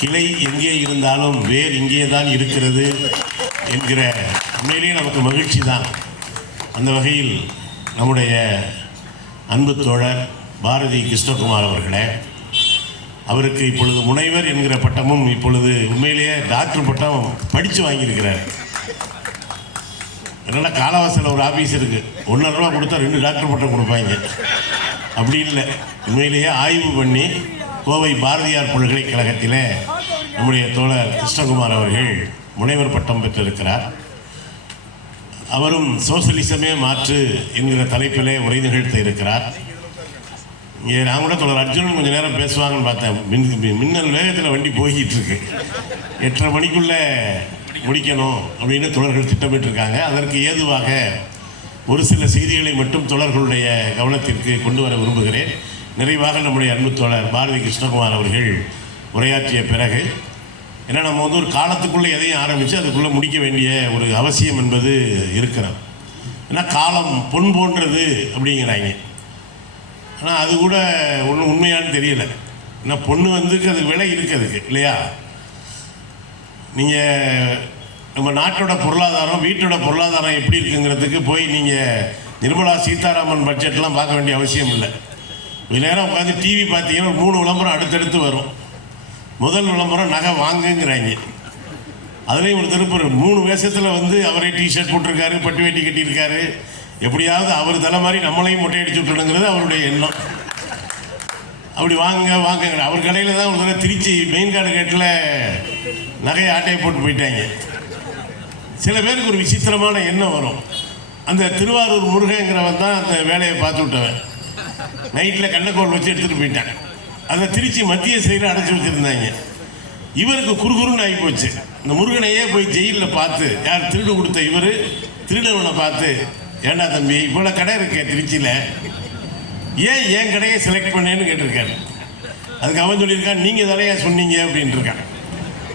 கிளை எங்கே இருந்தாலும் வேர் இங்கே தான் இருக்கிறது என்கிற உண்மையிலேயே நமக்கு மகிழ்ச்சி தான். அந்த வகையில் நம்முடைய அன்பு தோழர் பாரதி கிருஷ்ணகுமார் அவர்களே, அவருக்கு இப்பொழுது முனைவர் என்கிற பட்டமும் இப்பொழுது உண்மையிலேயே டாக்டர் பட்டம் படித்து வாங்கியிருக்கிறார். என்னென்னா காலவாசலில் ஒரு ஆஃபீஸ் இருக்குது, 1,5 ரூபா கொடுத்தா 2 டாக்டர் பட்டம் கொடுப்பாங்க. அப்படி இல்லை, உண்மையிலேயே ஆய்வு பண்ணி கோவை பாரதியார் பல்கலைக்கழகத்தில் நம்முடைய தோழர் கிருஷ்ணகுமார் அவர்கள் முனைவர் பட்டம் பெற்றிருக்கிறார். அவரும் சோசலிசமே மாற்று என்கிற தலைப்பிலே உரை நிகழ்த்த இருக்கிறார். இங்கே நான் கூட தோழர் அர்ஜுனன் கொஞ்சம் நேரம் பேசுவாங்கன்னு பார்த்தேன். மின்னல் வேகத்தில் வண்டி போய்கிட்டு இருக்கு. 8:30 மணிக்குள்ளே முடிக்கணும் அப்படின்னு தோழர்கள் திட்டமிட்டிருக்காங்க. அதற்கு ஏதுவாக ஒரு சில செய்திகளை மட்டும் தோழர்களுடைய கவனத்திற்கு கொண்டு வர விரும்புகிறேன். நிறைவாக நம்முடைய அன்பு தோழர் பாரதி கிருஷ்ணகுமார் அவர்கள் உரையாற்றிய பிறகு, ஏன்னா நம்ம ஒரு காலத்துக்குள்ளே எதையும் ஆரம்பித்து அதுக்குள்ளே முடிக்க வேண்டிய ஒரு அவசியம் என்பது இருக்கிறது. ஏன்னா காலம் பொன் போன்றது அப்படிங்கிறாங்க. ஆனால் அது கூட ஒன்றும் உண்மையானு தெரியலை. ஏன்னா பொண்ணு அதுக்கு விலை இருக்கிறதுக்கு இல்லையா? நீங்கள் நம்ம நாட்டோட பொருளாதாரம், வீட்டோட பொருளாதாரம் எப்படி இருக்குங்கிறதுக்கு போய் நீங்கள் நிர்மலா சீதாராமன் பட்ஜெட்லாம் பார்க்க வேண்டிய அவசியம் இல்லை. கொஞ்ச நேரம் உட்காந்து டிவி பார்த்தீங்கன்னா 3 விளம்பரம் அடுத்தடுத்து வரும். முதல் விளம்பரம் நகை வாங்குங்கிறாங்க. அதுலேயும் ஒரு திருப்பூர் 3 வேஷத்தில் அவரே டிஷர்ட் போட்டிருக்காரு, பட்டு வேட்டி கட்டியிருக்காரு. எப்படியாவது அவர் தலை மாதிரி நம்மளையும் மொட்டை அடிச்சு விட்டுணுங்கிறது அவருடைய எண்ணம். அப்படி வாங்குங்கிற அவர் கடையில் தான் ஒரு தடவை திருச்சி மெயின் கார்டு கேட்டில் நகையை ஆட்டையை போட்டு போயிட்டாங்க. சில பேருக்கு ஒரு விசித்திரமான எண்ணம் வரும். அந்த திருவாரூர் முருகங்கிறவன் தான் அந்த வேலையை பார்த்து விட்டவன். நைட்டில் கண்ணக்கோள் வச்சு எடுத்துகிட்டு போயிட்டான். அதை திருச்சி மத்திய சைடில் அடைச்சி வச்சுருந்தாங்க. இவருக்கு குறுகுறுன்னு ஆகி போச்சு. இந்த முருகனையே போய் ஜெயிலில் பார்த்து, யார் திருடு கொடுத்த இவர் திருடவனை பார்த்து, ஏண்டா தம்பி இவ்வளோ கடை இருக்கே திருச்சியில், ஏன் என் கடையை செலக்ட் பண்ணேன்னு கேட்டிருக்காரு. அதுக்கு அவன் சொல்லியிருக்கான், நீங்கள் தானே சொன்னீங்க அப்படின்ட்டுருக்கான்.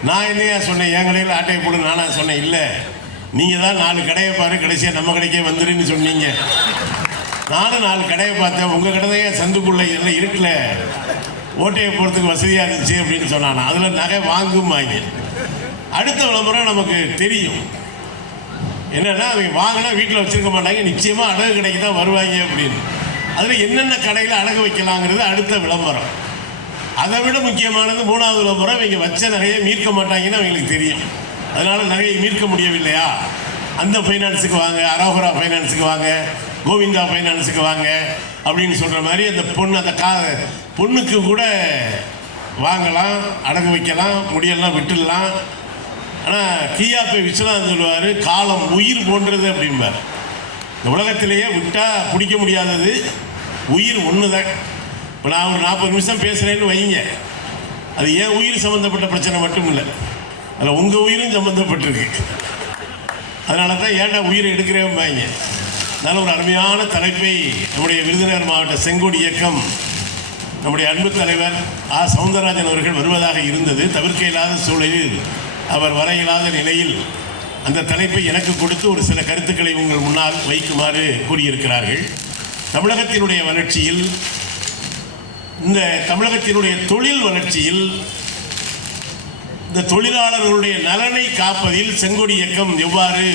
நான் என்னையா சொன்னேன், என் கடையில் ஆட்டையை போடு நானாக சொன்னேன்? இல்லை, நீங்கள் தான் 4 கடையை பாரு, கடைசியாக நம்ம கடைக்கே வந்துருன்னு சொன்னீங்க. நானும் 4 கடையை பார்த்தேன், உங்கள் கடை தான் சந்துக்குள்ளே எல்லாம் இருக்குல்ல, ஓட்டையை போகிறதுக்கு வசதியாக இருந்துச்சு அப்படின்னு சொன்னான். அதில் நகை வாங்குமாங்க. அடுத்த விளம்பரம் நமக்கு தெரியும் என்னென்னா, அவங்க வாங்கினா வீட்டில் வச்சுருக்க மாட்டாங்க, நிச்சயமாக அழகு கடைக்கு தான் வருவாங்க அப்படின்னு. அதில் என்னென்ன கடையில் அழகு வைக்கலாங்கிறது அடுத்த விளம்பரம். அதை விட முக்கியமானது 3வது விளம்பரம், இவங்க வச்ச நகையை மீட்க மாட்டாங்கன்னு அவங்களுக்கு தெரியும். அதனால் நகையை மீட்க முடியவில்லையா, அந்த ஃபைனான்ஸுக்கு வாங்க, அரோகரா ஃபைனான்ஸுக்கு வாங்க, கோவிந்தா ஃபைனான்ஸுக்கு வாங்க அப்படின்னு சொல்கிற மாதிரி அந்த பொண்ணு, அந்த பொண்ணுக்கு கூட வாங்கலாம், அடகு வைக்கலாம், முடியெல்லாம் விட்டுடலாம். ஆனால் கியாப்பை விஸ்வநாதன் சொல்லுவார், காலம் உயிர் போன்றது அப்படின்பார். இந்த உலகத்திலேயே விட்டால் பிடிக்க முடியாதது உயிர் ஒன்று தான். இப்போ நான் ஒரு 40 நிமிஷம் பேசுகிறேன்னு வைங்க, அது ஏன் உயிர் சம்மந்தப்பட்ட பிரச்சனை மட்டும் இல்லை, அதில் உங்கள் உயிரும் சம்மந்தப்பட்டிருக்கு. அதனால தான் ஏன்டா உயிரை எடுக்கிறேன்பாங்க. அதனால் ஒரு அருமையான தலைப்பை நம்முடைய விருதுநகர் மாவட்ட செங்கோடி இயக்கம் நம்முடைய அன்பு தலைவர் சவுந்தரராஜன் அவர்கள் வருவதாக இருந்தது. தவிர்க்க இல்லாத சூழலில் அவர் வர இயலாத நிலையில் அந்த தலைப்பை எனக்கு கொடுத்து ஒரு சில கருத்துக்களை உங்கள் முன்னால் வைக்குமாறு கூறியிருக்கிறார்கள். தமிழகத்தினுடைய வளர்ச்சியில், இந்த தமிழகத்தினுடைய தொழில் வளர்ச்சியில், இந்த தொழிலாளர்களுடைய நலனை காப்பதில் செங்கோடி இயக்கம் எவ்வாறு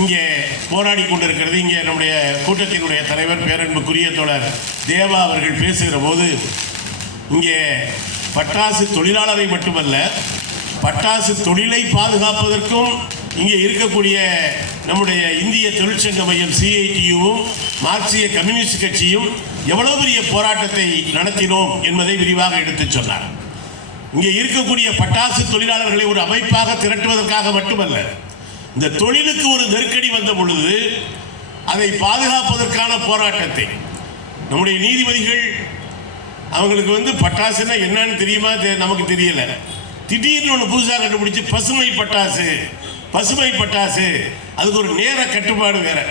இங்கே போராடி கொண்டிருக்கிறது. இங்கே நம்முடைய கூட்டத்தினுடைய தலைவர் பேரன்புக்குரிய தோழர் தேவா அவர்கள் பேசுகிற போது, இங்கே பட்டாசு தொழிலாளரை மட்டுமல்ல, பட்டாசு தொழிலை பாதுகாப்பதற்கும் இங்கே இருக்கக்கூடிய நம்முடைய இந்திய தொழிற்சங்க மையம் CITUவும் மார்க்சிய கம்யூனிஸ்ட் கட்சியும் எவ்வளவு பெரிய போராட்டத்தை நடத்தினோம் என்பதை விரிவாக எடுத்துச் சொன்னார். இங்கே இருக்கக்கூடிய பட்டாசு தொழிலாளர்களை ஒரு அமைப்பாக திரட்டுவதற்காக மட்டுமல்ல, இந்த தொழிலுக்கு ஒரு நெருக்கடி வந்த பொழுது அதை பாதுகாப்பதற்கான போராட்டத்தை நம்முடைய நீதிபதிகள், அவங்களுக்கு பட்டாசுன்னா என்னன்னு தெரியுமா, நமக்கு தெரியல. திடீர்னு ஒன்று புதுசாக கண்டுபிடிச்சி பசுமை பட்டாசு, பசுமை பட்டாசு, அதுக்கு ஒரு நேர கட்டுப்பாடு வேறு.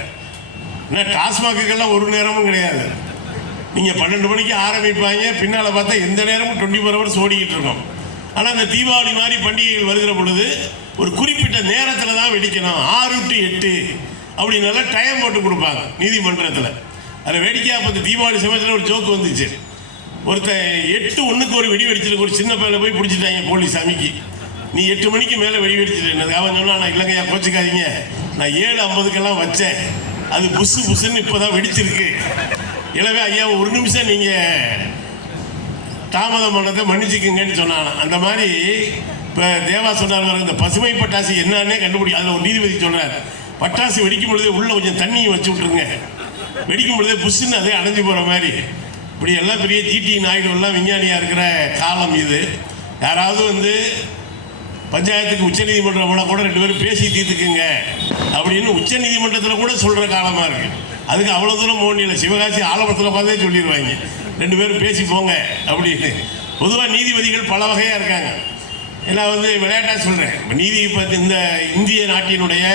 ஏன்னா டாஸ்மாக்குக்கெல்லாம் ஒரு நேரமும் கிடையாது. நீங்கள் 12 மணிக்கு ஆரம்பிப்பாங்க, பின்னால் பார்த்தா எந்த நேரமும் 24 hours ஓடிக்கிட்டு இருக்கோம். ஆனால் இந்த தீபாவளி மாதிரி பண்டிகைகள் வருகிற பொழுது ஒரு குறிப்பிட்ட நேரத்தில் தான் வெடிக்கணும், 6 to 8 அப்படின்னால டைம் போட்டு கொடுப்பாங்க நீதிமன்றத்தில். அதில் வேடிக்கையாக பார்த்து தீபாவளி சமயத்தில் ஒரு ஜோக்கு வந்துச்சு. ஒருத்தன் 8:01 ஒரு வெடி வெடிச்சிருக்கு, ஒரு சின்ன பையனை போய் பிடிச்சிட்டாங்க போலீஸ் அமைக்கி. நீ 8 மணிக்கு மேலே வெடி வெடிச்சிட்டு அவன் சொன்னா, நான் இல்லைங்கய்யா கோச்சிக்காதீங்க, நான் 7:50 வச்சேன், அது புஸ்ஸுன்னு இப்போ தான் வெடிச்சிருக்கு, எனவே ஐயா ஒரு நிமிஷம் நீங்கள் தாமதம் பண்ணதை மன்னிச்சுக்குங்கன்னு சொன்னான். அந்த மாதிரி இப்போ தேவா சொன்னார், இந்த பசுமை பட்டாசு என்னன்னே கண்டுபிடி. அதில் ஒரு நீதிபதி சொல்கிறார், பட்டாசு வெடிக்கும் பொழுதே உள்ளே கொஞ்சம் தண்ணியை வச்சு விட்ருங்க, வெடிக்கும் பொழுதே புஷ்ஷுன்னு அதே அடைஞ்சு போகிற மாதிரி. இப்படி எல்லாம் பெரிய ஜிடி நாயுடுலாம் விஞ்ஞானியாக இருக்கிற காலம் இது. யாராவது வந்து பஞ்சாயத்துக்கு உச்சநீதிமன்றம் கூட 2 பேரும் பேசி தீர்த்துக்குங்க அப்படின்னு உச்சநீதிமன்றத்தில் கூட சொல்கிற காலமாக இருக்குது. அதுக்கு அவ்வளோ தூரம் போகல. சிவகாசி ஆலமரத்தில் பார்த்தே சொல்லிடுவாங்க, 2 பேரும் பேசி போங்க அப்படின்னு. பொதுவாக நீதிபதிகள் பல வகையாக இருக்காங்க. நான் வந்து விளையாட்டாக சொல்கிறேன், நீதி பற்றி இந்த இந்திய நாட்டினுடைய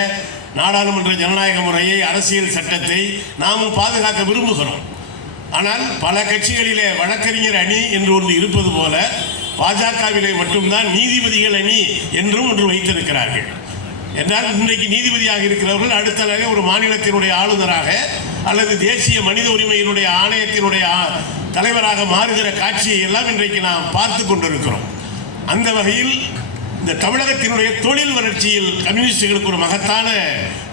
நாடாளுமன்ற ஜனநாயக முறையை, அரசியல் சட்டத்தை நாமும் பாதுகாக்க விரும்புகிறோம். ஆனால் பல கட்சிகளிலே வழக்கறிஞர் அணி என்று ஒன்று இருப்பது போல பாஜகவிலே மட்டும்தான் நீதிபதிகள் அணி என்றும் ஒன்று வைத்திருக்கிறார்கள். என்றால் இன்றைக்கு நீதிபதியாக இருக்கிறவர்கள் அடுத்த ஒரு மாநிலத்தினுடைய ஆளுநராக அல்லது தேசிய மனித உரிமையினுடைய ஆணையத்தினுடைய தலைவராக மாறுகிற காட்சியை எல்லாம் இன்றைக்கு நாம் பார்த்து கொண்டிருக்கிறோம். அந்த வகையில் இந்த தமிழகத்தினுடைய தொழில் வளர்ச்சியில் கம்யூனிஸ்டுகளுக்கு ஒரு மகத்தான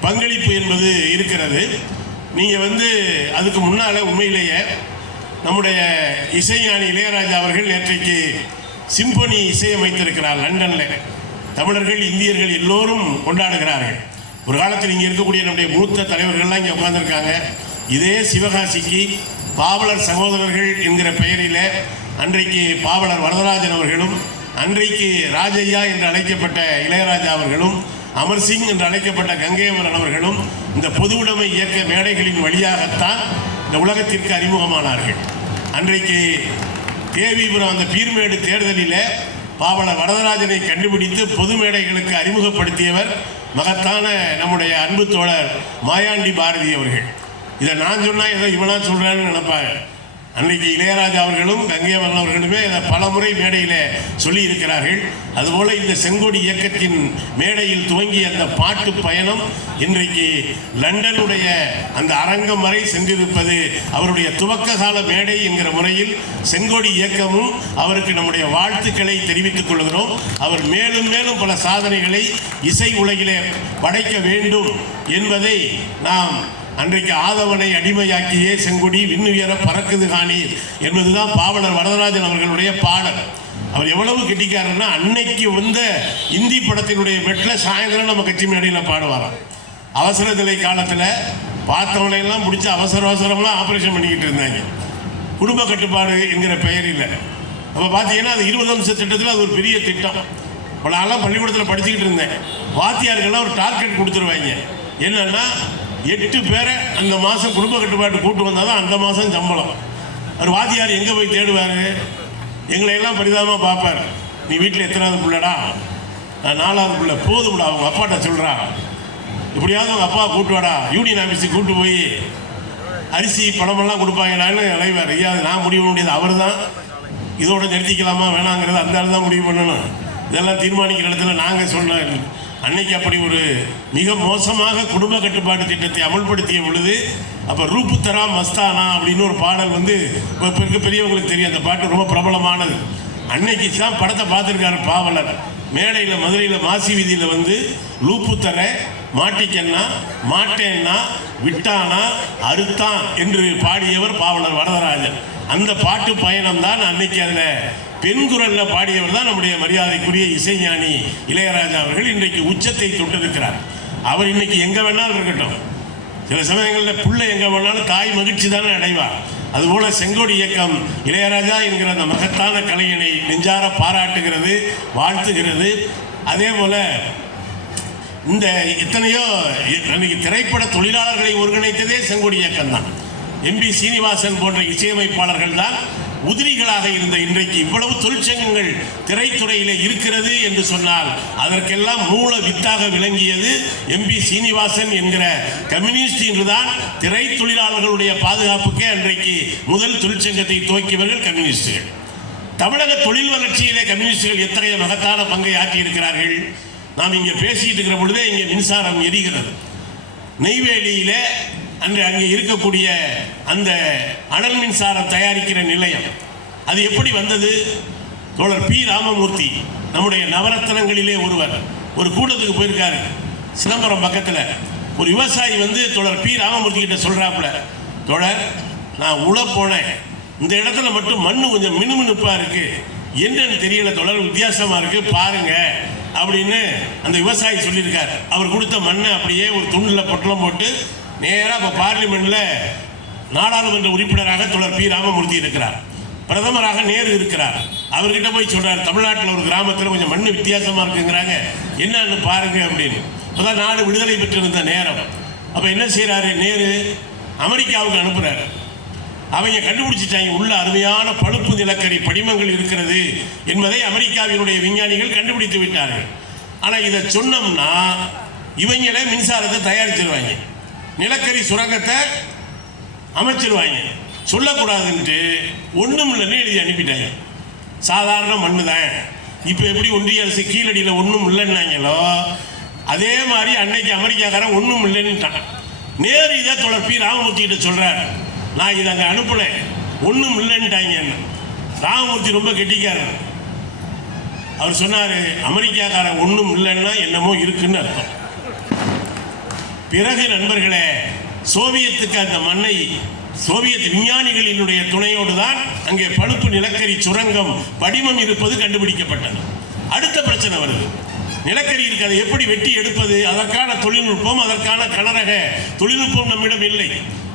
பங்களிப்பு என்பது இருக்கிறது. நீங்கள் வந்து அதுக்கு முன்னால் உண்மையிலேயே நம்முடைய இசைஞானி இளையராஜா அவர்கள் நேற்றைக்கு சிம்பொனி இசையமைத்திருக்கிறார் லண்டனில். தமிழர்கள், இந்தியர்கள் எல்லோரும் கொண்டாடுகிறார்கள். ஒரு காலத்தில் இங்கே இருக்கக்கூடிய நம்முடைய மூத்த தலைவர்கள்லாம் இங்கே உட்கார்ந்துருக்காங்க. இதே சிவகாசிக்கு பாவலர் சகோதரர்கள் என்கிற பெயரில் அன்றைக்கு பாவலர் வரதராஜன் அவர்களும், அன்றைக்கு ராஜையா என்று அழைக்கப்பட்ட இளையராஜா அவர்களும், அமர்சிங் என்று அழைக்கப்பட்ட கங்கையமரன் அவர்களும் இந்த பொது உடைமை இயக்க மேடைகளின் வழியாகத்தான் இந்த உலகத்திற்கு அறிமுகமானார்கள். அன்றைக்கு தேவிபுரம் அந்த பீர்மேடு தேர்தலில் பாவலர் வரதராஜனை கண்டுபிடித்து பொது மேடைகளுக்கு அறிமுகப்படுத்தியவர் மகத்தான நம்முடைய அன்பு தோழர் மாயாண்டி பாரதி அவர்கள். இதை நான் சொன்னால் ஏதோ இவனா சொல்கிறான்னு நினைப்பாங்க. அன்றைக்கு இளையராஜா அவர்களும் கங்கையமரன் அவர்களுமே இதை பல முறை மேடையில் சொல்லியிருக்கிறார்கள். அதுபோல் இந்த செங்கோடி இயக்கத்தின் மேடையில் துவங்கிய அந்த பாட்டு பயணம் இன்றைக்கு லண்டனுடைய அந்த அரங்கம் வரை சென்றிருப்பது அவருடைய துவக்க கால மேடை என்கிற முறையில் செங்கோடி இயக்கமும் அவருக்கு நம்முடைய வாழ்த்துக்களை தெரிவித்துக் கொள்கிறோம். அவர் மேலும் மேலும் பல சாதனைகளை இசை உலகிலே படைக்க வேண்டும் என்பதை நாம் அன்றைக்கு ஆதவனை அடிமையாக்கியே செங்கொடி விண்ணுயர பறக்குது காணீர் என்பதுதான் பாவலர் வரதராஜன் அவர்களுடைய பாடல். அவர் எவ்வளவு கெட்டிக்காரன்னா, அன்னைக்கு வந்த இந்தி படத்தினுடைய மெட்டில் சாயந்தரம் நம்ம கட்சி மேடையில் பாடுவாராம். அவசர நிலை காலத்தில் பார்த்தவனையெல்லாம் பிடிச்சி அவசரமாக ஆப்ரேஷன் பண்ணிக்கிட்டு இருந்தாங்க, குடும்ப கட்டுப்பாடு என்கிற பெயரில். அப்போ பார்த்தீங்கன்னா அது 20 அம்ச திட்டத்தில் அது ஒரு பெரிய திட்டம். நான்லாம் பள்ளிக்கூடத்தில் படிச்சுக்கிட்டு இருந்தேன். வாத்தியார்கள்லாம் ஒரு டார்கெட் கொடுத்துருவாங்க, என்னென்னா 8 பேரை அந்த மாதம் குடும்ப கட்டுப்பாட்டு கூட்டு வந்தால் தான் அந்த மாதம் சம்பளம். ஒரு வாத்தியார் எங்கே போய் தேடுவார்? எங்களையெல்லாம் பரிதாபமாக பார்ப்பார். நீ வீட்டில் எத்தனாவது பிள்ளைடா? 4வது பிள்ளை. போதும்டா, அவங்க அப்பாட்ட சொல்கிறா, இப்படியாவது அவங்க அப்பா கூட்டு வாடா, யூனியன் ஆஃபீஸுக்கு கூட்டு போய் அரிசி பணமெல்லாம் கொடுப்பாங்களான்னு அலைவார். ஐயா அது நான் முடிவு பண்ண முடியாது, அவர் தான் இதோட நிறுத்திக்கலாமா வேணாங்கிறது அந்த ஆள் தான் முடிவு பண்ணணும். இதெல்லாம் தீர்மானிக்கிற இடத்துல நாங்கள் சொன்னோம். அன்னைக்கு அப்படி ஒரு மிக மோசமாக குடும்ப கட்டுப்பாட்டு திட்டத்தை அமல்படுத்திய பொழுது அப்போ ரூப்புத்தரா மஸ்தானா அப்படின்னு ஒரு பாடல் வந்து இப்போ இருக்க பெரியவங்களுக்கு தெரியும். அந்த பாட்டு ரொம்ப பிரபலமானது. அன்னைக்கு தான் படத்தை பார்த்துருக்காரு பாவலர். மேடையில் மதுரையில் மாசி வீதியில் வந்து லூப்புத்தர மாட்டிக்கன்னா மாட்டேன்னா விட்டானா அறுத்தான் என்று பாடியவர் பாவலர் வரதராஜன். அந்த பாட்டு பயணம் தான் அன்னைக்கு அதில் பெண் குரலில் பாடியவர் தான் நம்முடைய மரியாதைக்குரிய இசைஞானி இளையராஜா அவர்கள். இன்றைக்கு உச்சத்தை தொட்டிருக்கிறார். அவர் இன்னைக்கு எங்கே வேணாலும் இருக்கட்டும், சில சமயங்களில் பிள்ளை எங்கே வேணாலும் தாய் மகிழ்ச்சி தானே அடைவார். அதுபோல் செங்கோடி இயக்கம் இளையராஜா என்கிற அந்த மகத்தான கலைஞனை நெஞ்சார பாராட்டுகிறது, வாழ்த்துகிறது. அதே போல் இந்த எத்தனையோ அன்றைக்கி திரைப்பட தொழிலாளர்களை ஒருங்கிணைத்ததே செங்கோடி இயக்கம் தான். எம்பி சீனிவாசன் போன்ற இசையமைப்பாளர்கள் தான் உதிரிகளாக இருந்த இன்றைக்கு இவ்வளவு தொழிற்சங்கங்கள் திரைத்துறையிலே இருக்கிறது என்று சொன்னால் அதற்கெல்லாம் மூல வித்தாக விளங்கியது எம்பி சீனிவாசன் என்கிற கம்யூனிஸ்ட் என்றுதான். திரை தொழிலாளர்களுடைய பாதுகாப்புக்கே அன்றைக்கு முதல் தொழிற்சங்கத்தை துவக்கியவர்கள் கம்யூனிஸ்டுகள். தமிழக தொழில் வளர்ச்சியிலே கம்யூனிஸ்டுகள் எத்தகைய மகத்தான பங்கை ஆற்றியிருக்கிறார்கள். நாம் இங்கே பேசிட்டு இருக்கிற பொழுதே இங்கே மின்சாரம் எரிகிறது. நெய்வேலியிலே அங்கே இருக்கக்கூடிய அந்த அனல் மின்சாரம் தயாரிக்கிற நிலையம் அது எப்படி வந்தது? தோழர் பி ராமமூர்த்தி நம்முடைய நவரத்னங்களிலே ஒருவர் ஒரு கூட்டத்துக்கு போயிருக்காரு சிதம்பரம் பக்கத்தில். ஒரு விவசாயி வந்து தோழர் பி ராமமூர்த்தி கிட்ட சொல்கிறாப்புல, தோழர் நான் உழ போனேன், இந்த இடத்துல மட்டும் மண் கொஞ்சம் மினுமினுப்பாக இருக்குது, என்னன்னு தெரியல தோழர், வித்தியாசமாக இருக்குது பாருங்க அப்படின்னு அந்த விவசாயி சொல்லியிருக்கார். அவர் கொடுத்த மண்ணை அப்படியே ஒரு துண்டில் பொட்டலம் போட்டு நேராக இப்போ பார்லிமெண்ட்டில் நாடாளுமன்ற உறுப்பினராக தோழர் பி ராமமூர்த்தி இருக்கிறார், பிரதமராக நேரு இருக்கிறார். அவர்கிட்ட போய் சொல்கிறார், தமிழ்நாட்டில் ஒரு கிராமத்தில் கொஞ்சம் மண் வித்தியாசமாக இருக்குங்கிறாங்க, என்னன்னு பாருங்க அப்படின்னு. அப்போதான் நாடு விடுதலை பெற்றிருந்த நேரம். அப்போ என்ன செய்கிறாரு நேரு, அமெரிக்காவுக்கு அனுப்புகிறார். அவங்க கண்டுபிடிச்சிட்டாங்க உள்ள அருமையான பழுப்பு நிலக்கரி படிமங்கள் இருக்கிறது என்பதை அமெரிக்காவினுடைய விஞ்ஞானிகள் கண்டுபிடித்து விட்டார்கள். ஆனால் இதை சொன்னோம்னா இவங்களே மின்சாரத்தை தயாரிச்சிருவாங்க, நிலக்கரி சுரங்கத்தை அமைச்சிருவாங்க. சொல்லக்கூடாதுன்ட்டு ஒன்றும் இல்லைன்னு எழுதி அனுப்பிட்டாங்க. சாதாரண மண்ணு தான். இப்போ எப்படி ஒன்றிய அரசு கீழடியில் ஒன்றும் இல்லைன்னாங்களோ அதே மாதிரி அன்னைக்கு அமெரிக்காக்காரன் ஒன்றும் இல்லைன்னுட்டான். நேரு இதை தோழர் பி ராமமூர்த்தி கிட்ட சொல்கிறார், நான் இதை அங்கே அனுப்புனேன், ஒன்றும் இல்லைன்ட்டாங்க. ராமமூர்த்தி ரொம்ப கெட்டிக்காரன். அவர் சொன்னார், அமெரிக்காக்காரன் ஒன்றும் இல்லைன்னா என்னமோ இருக்குன்னு அர்த்தம். பிறகு நண்பர்களே, சோவியத்துக்கு அந்த மண்ணை சோவியத் விஞ்ஞானிகளினுடைய துணையோடு தான் அங்கே பழுப்பு நிலக்கரி சுரங்கம் படிமம் இருப்பது கண்டுபிடிக்கப்பட்டது. அடுத்த பிரச்சனை வருது, நிலக்கரி இருக்கு, அதை எப்படி வெட்டி எடுப்பது, அதற்கான தொழில்நுட்பம், அதற்கான கனரக தொழில்நுட்பம் நம்மிடம் இல்லை.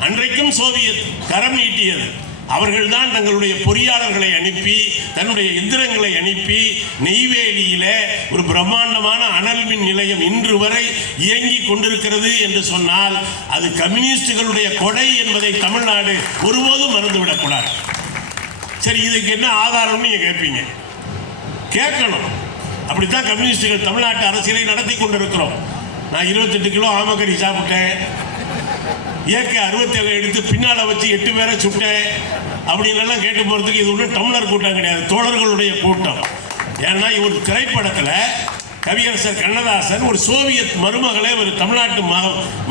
அன்றைக்கும் சோவியத் கரம் நீட்டியது. அவர்கள் தான் தங்களுடைய பொறியாளர்களை அனுப்பி தன்னுடைய எந்திரங்களை அனுப்பி நெய்வேலியில ஒரு பிரம்மாண்டமான அனல் மின் நிலையம் இன்று வரை இயங்கி கொண்டிருக்கிறது என்று சொன்னால் அது கம்யூனிஸ்டுகளுடைய கொடை என்பதை தமிழ்நாடு ஒருபோதும் மறந்துவிடக்கூடாது. சரி, இதுக்கு என்ன ஆதாரம்னு நீங்க கேட்பீங்க, கேட்கணும். அப்படித்தான் கம்யூனிஸ்டுகள் தமிழ்நாட்டு அரசியலை நடத்தி கொண்டிருக்கிறோம். நான் 28 கிலோ ஆமக்கறி சாப்பிட்டேன், ஏக்க 67 எடுத்து பின்னால் வச்சு 8 பேரை சுட்டேன் அப்படின்லாம் கேட்டு போகிறதுக்கு இது ஒன்றும் டம்ளர் கூட்டம் கிடையாது, தோழர்களுடைய கூட்டம். ஏன்னா ஒரு திரைப்படத்தில் கவியரசர் கண்ணதாசன் ஒரு சோவியத் மருமகளை ஒரு தமிழ்நாட்டு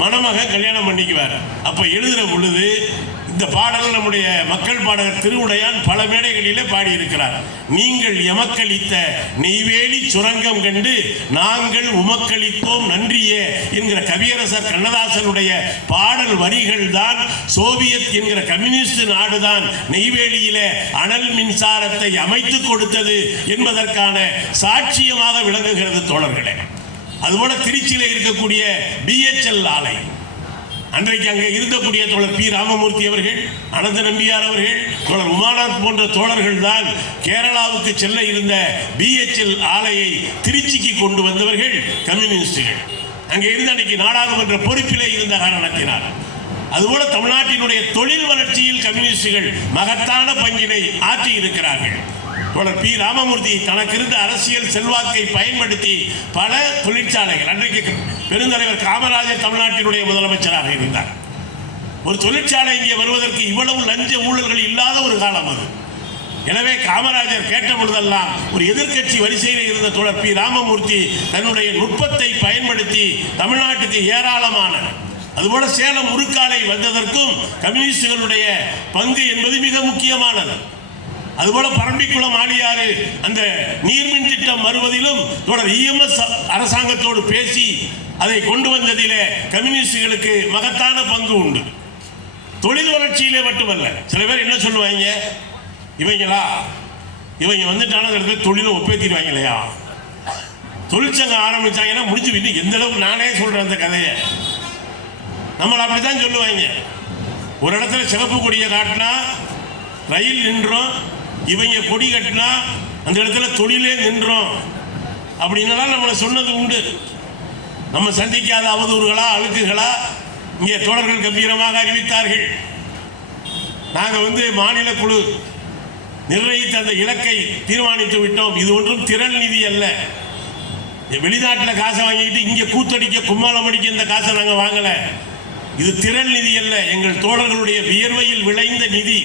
மணமகன் கல்யாணம் பண்ணிக்குவார். அப்போ எழுதுகிற பொழுது இந்த பாடல் நம்முடைய மக்கள் பாடகர் திருவுடையான் பல மேடைகளிலே பாடியிருக்கிறார். நீங்கள் எமக்களித்த நெய்வேலி சுரங்கம் கண்டு நாங்கள் உமக்களித்தோம் நன்றியே என்கிற கவியரசர் கண்ணதாசனுடைய பாடல் வரிகள் தான் சோவியத் என்கிற கம்யூனிஸ்ட் நாடுதான் நெய்வேலியிலே அனல் மின்சாரத்தை அமைத்து கொடுத்தது என்பதற்கான சாட்சியமாக விளங்குகிறது தோழர்களே. அதுபோல திருச்சியில் இருக்கக்கூடிய BHL ஆலை, அன்றைக்கு அங்கே இருந்தக்கூடிய தோழர் பி ராமமூர்த்தி அவர்கள், அனந்த நம்பியார் அவர்கள், தோழர் உமாநாத் போன்ற தோழர்கள் தான் கேரளாவுக்கு செல்ல இருந்த BHL ஆலையை திருச்சிக்கு கொண்டு வந்தவர்கள் கம்யூனிஸ்டுகள். அங்கே இருந்து அன்றைக்கு நாடாளுமன்ற பொறுப்பிலே இருந்த காரணத்தினார். அதுபோல தமிழ்நாட்டினுடைய தொழில் வளர்ச்சியில் கம்யூனிஸ்டுகள் மகத்தான பங்கினை ஆற்றி இருக்கிறார்கள். தோழர் பி ராமமூர்த்தி தனக்கு இருந்த அரசியல் செல்வாக்கை பயன்படுத்தி பல தொழிற்சாலைகள், அன்றைக்கு பெருந்தலைவர் காமராஜர் தமிழ்நாட்டினுடைய முதலமைச்சராக இருந்தார். ஒரு தொழிற்சாலை இங்கே வருவதற்கு இவ்வளவு லஞ்ச ஊழல்கள் இல்லாத ஒரு காலம் அது. எனவே காமராஜர் கேட்ட பொழுதெல்லாம் ஒரு எதிர்க்கட்சி வரிசையில் இருந்த தோழர் பி ராமமூர்த்தி தன்னுடைய நுட்பத்தை பயன்படுத்தி தமிழ்நாட்டுக்கு ஏராளமான, அதுபோல சேலம் உருக்காலை வந்ததற்கும் கம்யூனிஸ்டுகளுடைய பங்கு என்பது மிக முக்கியமானது. அதுபோல பரம்பிக்குளம் ஆழியாறு அந்த நீர்மின் திட்டம் வருவதிலும் தொடர் EMS அரசாங்கத்தோடு பேசி அதை கொண்டு வந்ததிலே கம்யூனிஸ்டுகளுக்கு மகத்தான பங்கு உண்டு. தொழில் வளர்ச்சியிலே மட்டுமல்ல, சில பேர் என்ன சொல்லுவாங்க, இவங்க வந்துட்டான தொழிலை ஒப்பேத்திடுவாங்க இல்லையா, தொழிற்சங்கம் ஆரம்பிச்சாங்கன்னா முடிஞ்சு விட்டு எந்த அளவுக்கு. நானே சொல்றேன் அந்த கதையை, நம்மளை அப்படித்தான் சொல்லுவாங்க. ஒரு இடத்துல சிவப்பு கொடியை காட்டினா ரயில் நின்றோம், இவங்க கொடி கட்டினா அந்த இடத்துல தொழிலே நின்றோம் அப்படின்னாலாம் நம்மளை சொன்னது உண்டு. நம்ம சந்திக்காத அவதூறுகளா அழுக்குகளா இங்கே தோழர்கள் கம்பீரமாக அறிவித்தார்கள். நாங்கள் மாநில குழு நிர்ணயித்த அந்த இலக்கை தீர்மானித்து விட்டோம். இது ஒன்றும் திரள் நிதி அல்ல. வெளிநாட்டில் காசை வாங்கிட்டு இங்கே கூத்தடிக்க கும்மாளம் அடிக்க இந்த காசை நாங்கள் வாங்கலை. இது திரள் நிதி அல்ல, எங்கள் தோழர்களுடைய வியர்வையில் விளைந்த நிதி.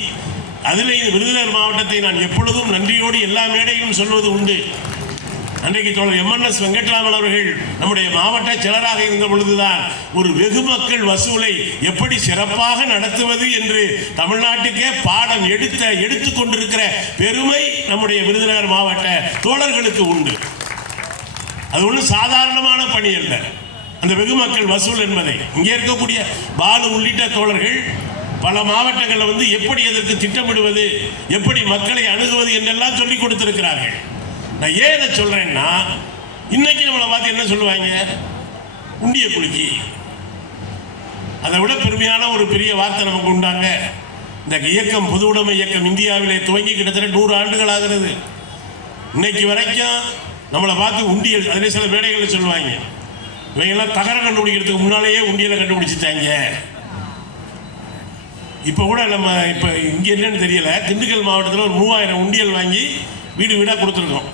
அதில் விருதுநகர் மாவட்டத்தை நான் எப்பொழுதும் நன்றியோடு எல்லா மேடையிலும் சொல்வது உண்டு. அன்றைக்கு தோழர் MNS வெங்கட்ராமன் அவர்கள் நம்முடைய மாவட்ட செயலராக இருந்த பொழுதுதான் ஒரு வெகு மக்கள் வசூலை எப்படி சிறப்பாக நடத்துவது என்று தமிழ்நாட்டுக்கே பாடம் எடுத்துக் கொண்டிருக்கிற பெருமை நம்முடைய விருதுநகர் மாவட்ட தோழர்களுக்கு உண்டு. அது ஒன்றும் சாதாரணமான பணி அல்ல. அந்த வெகு மக்கள் வசூல் என்பதை இங்கே இருக்கக்கூடிய பாலு உள்ளிட்ட தோழர்கள் பல மாவட்டங்களில் எப்படி அதற்கு திட்டமிடுவது, எப்படி மக்களை அணுகுவது என்றெல்லாம் சொல்லிக் கொடுத்திருக்கிறார்கள். நான் ஏன் இதை சொல்றேன்னா, இன்னைக்கு நம்மளை பார்த்து என்ன சொல்லுவாங்க, உண்டிய குலுக்கி. அதை விட பெருமையான ஒரு பெரிய வார்த்தை நமக்கு உண்டாங்க. இந்த இயக்கம் பொது உடைமை இயக்கம் இந்தியாவிலே துவங்கி கிட்டத்தட்ட 100 ஆண்டுகள் ஆகிறது. இன்னைக்கு வரைக்கும் நம்மளை பார்த்து உண்டியல், அதில் சில மேடைகளில் சொல்லுவாங்க, இவங்கெல்லாம் தகரம் கண்டுபிடிக்கிறதுக்கு முன்னாலேயே உண்டியலை கண்டுபிடிச்சிட்டாங்க. இப்போ கூட நம்ம இப்போ இங்கே என்னன்னு தெரியல, திண்டுக்கல் மாவட்டத்தில் ஒரு 3000 உண்டியல் வாங்கி வீடு வீடாக கொடுத்துருக்கோம்.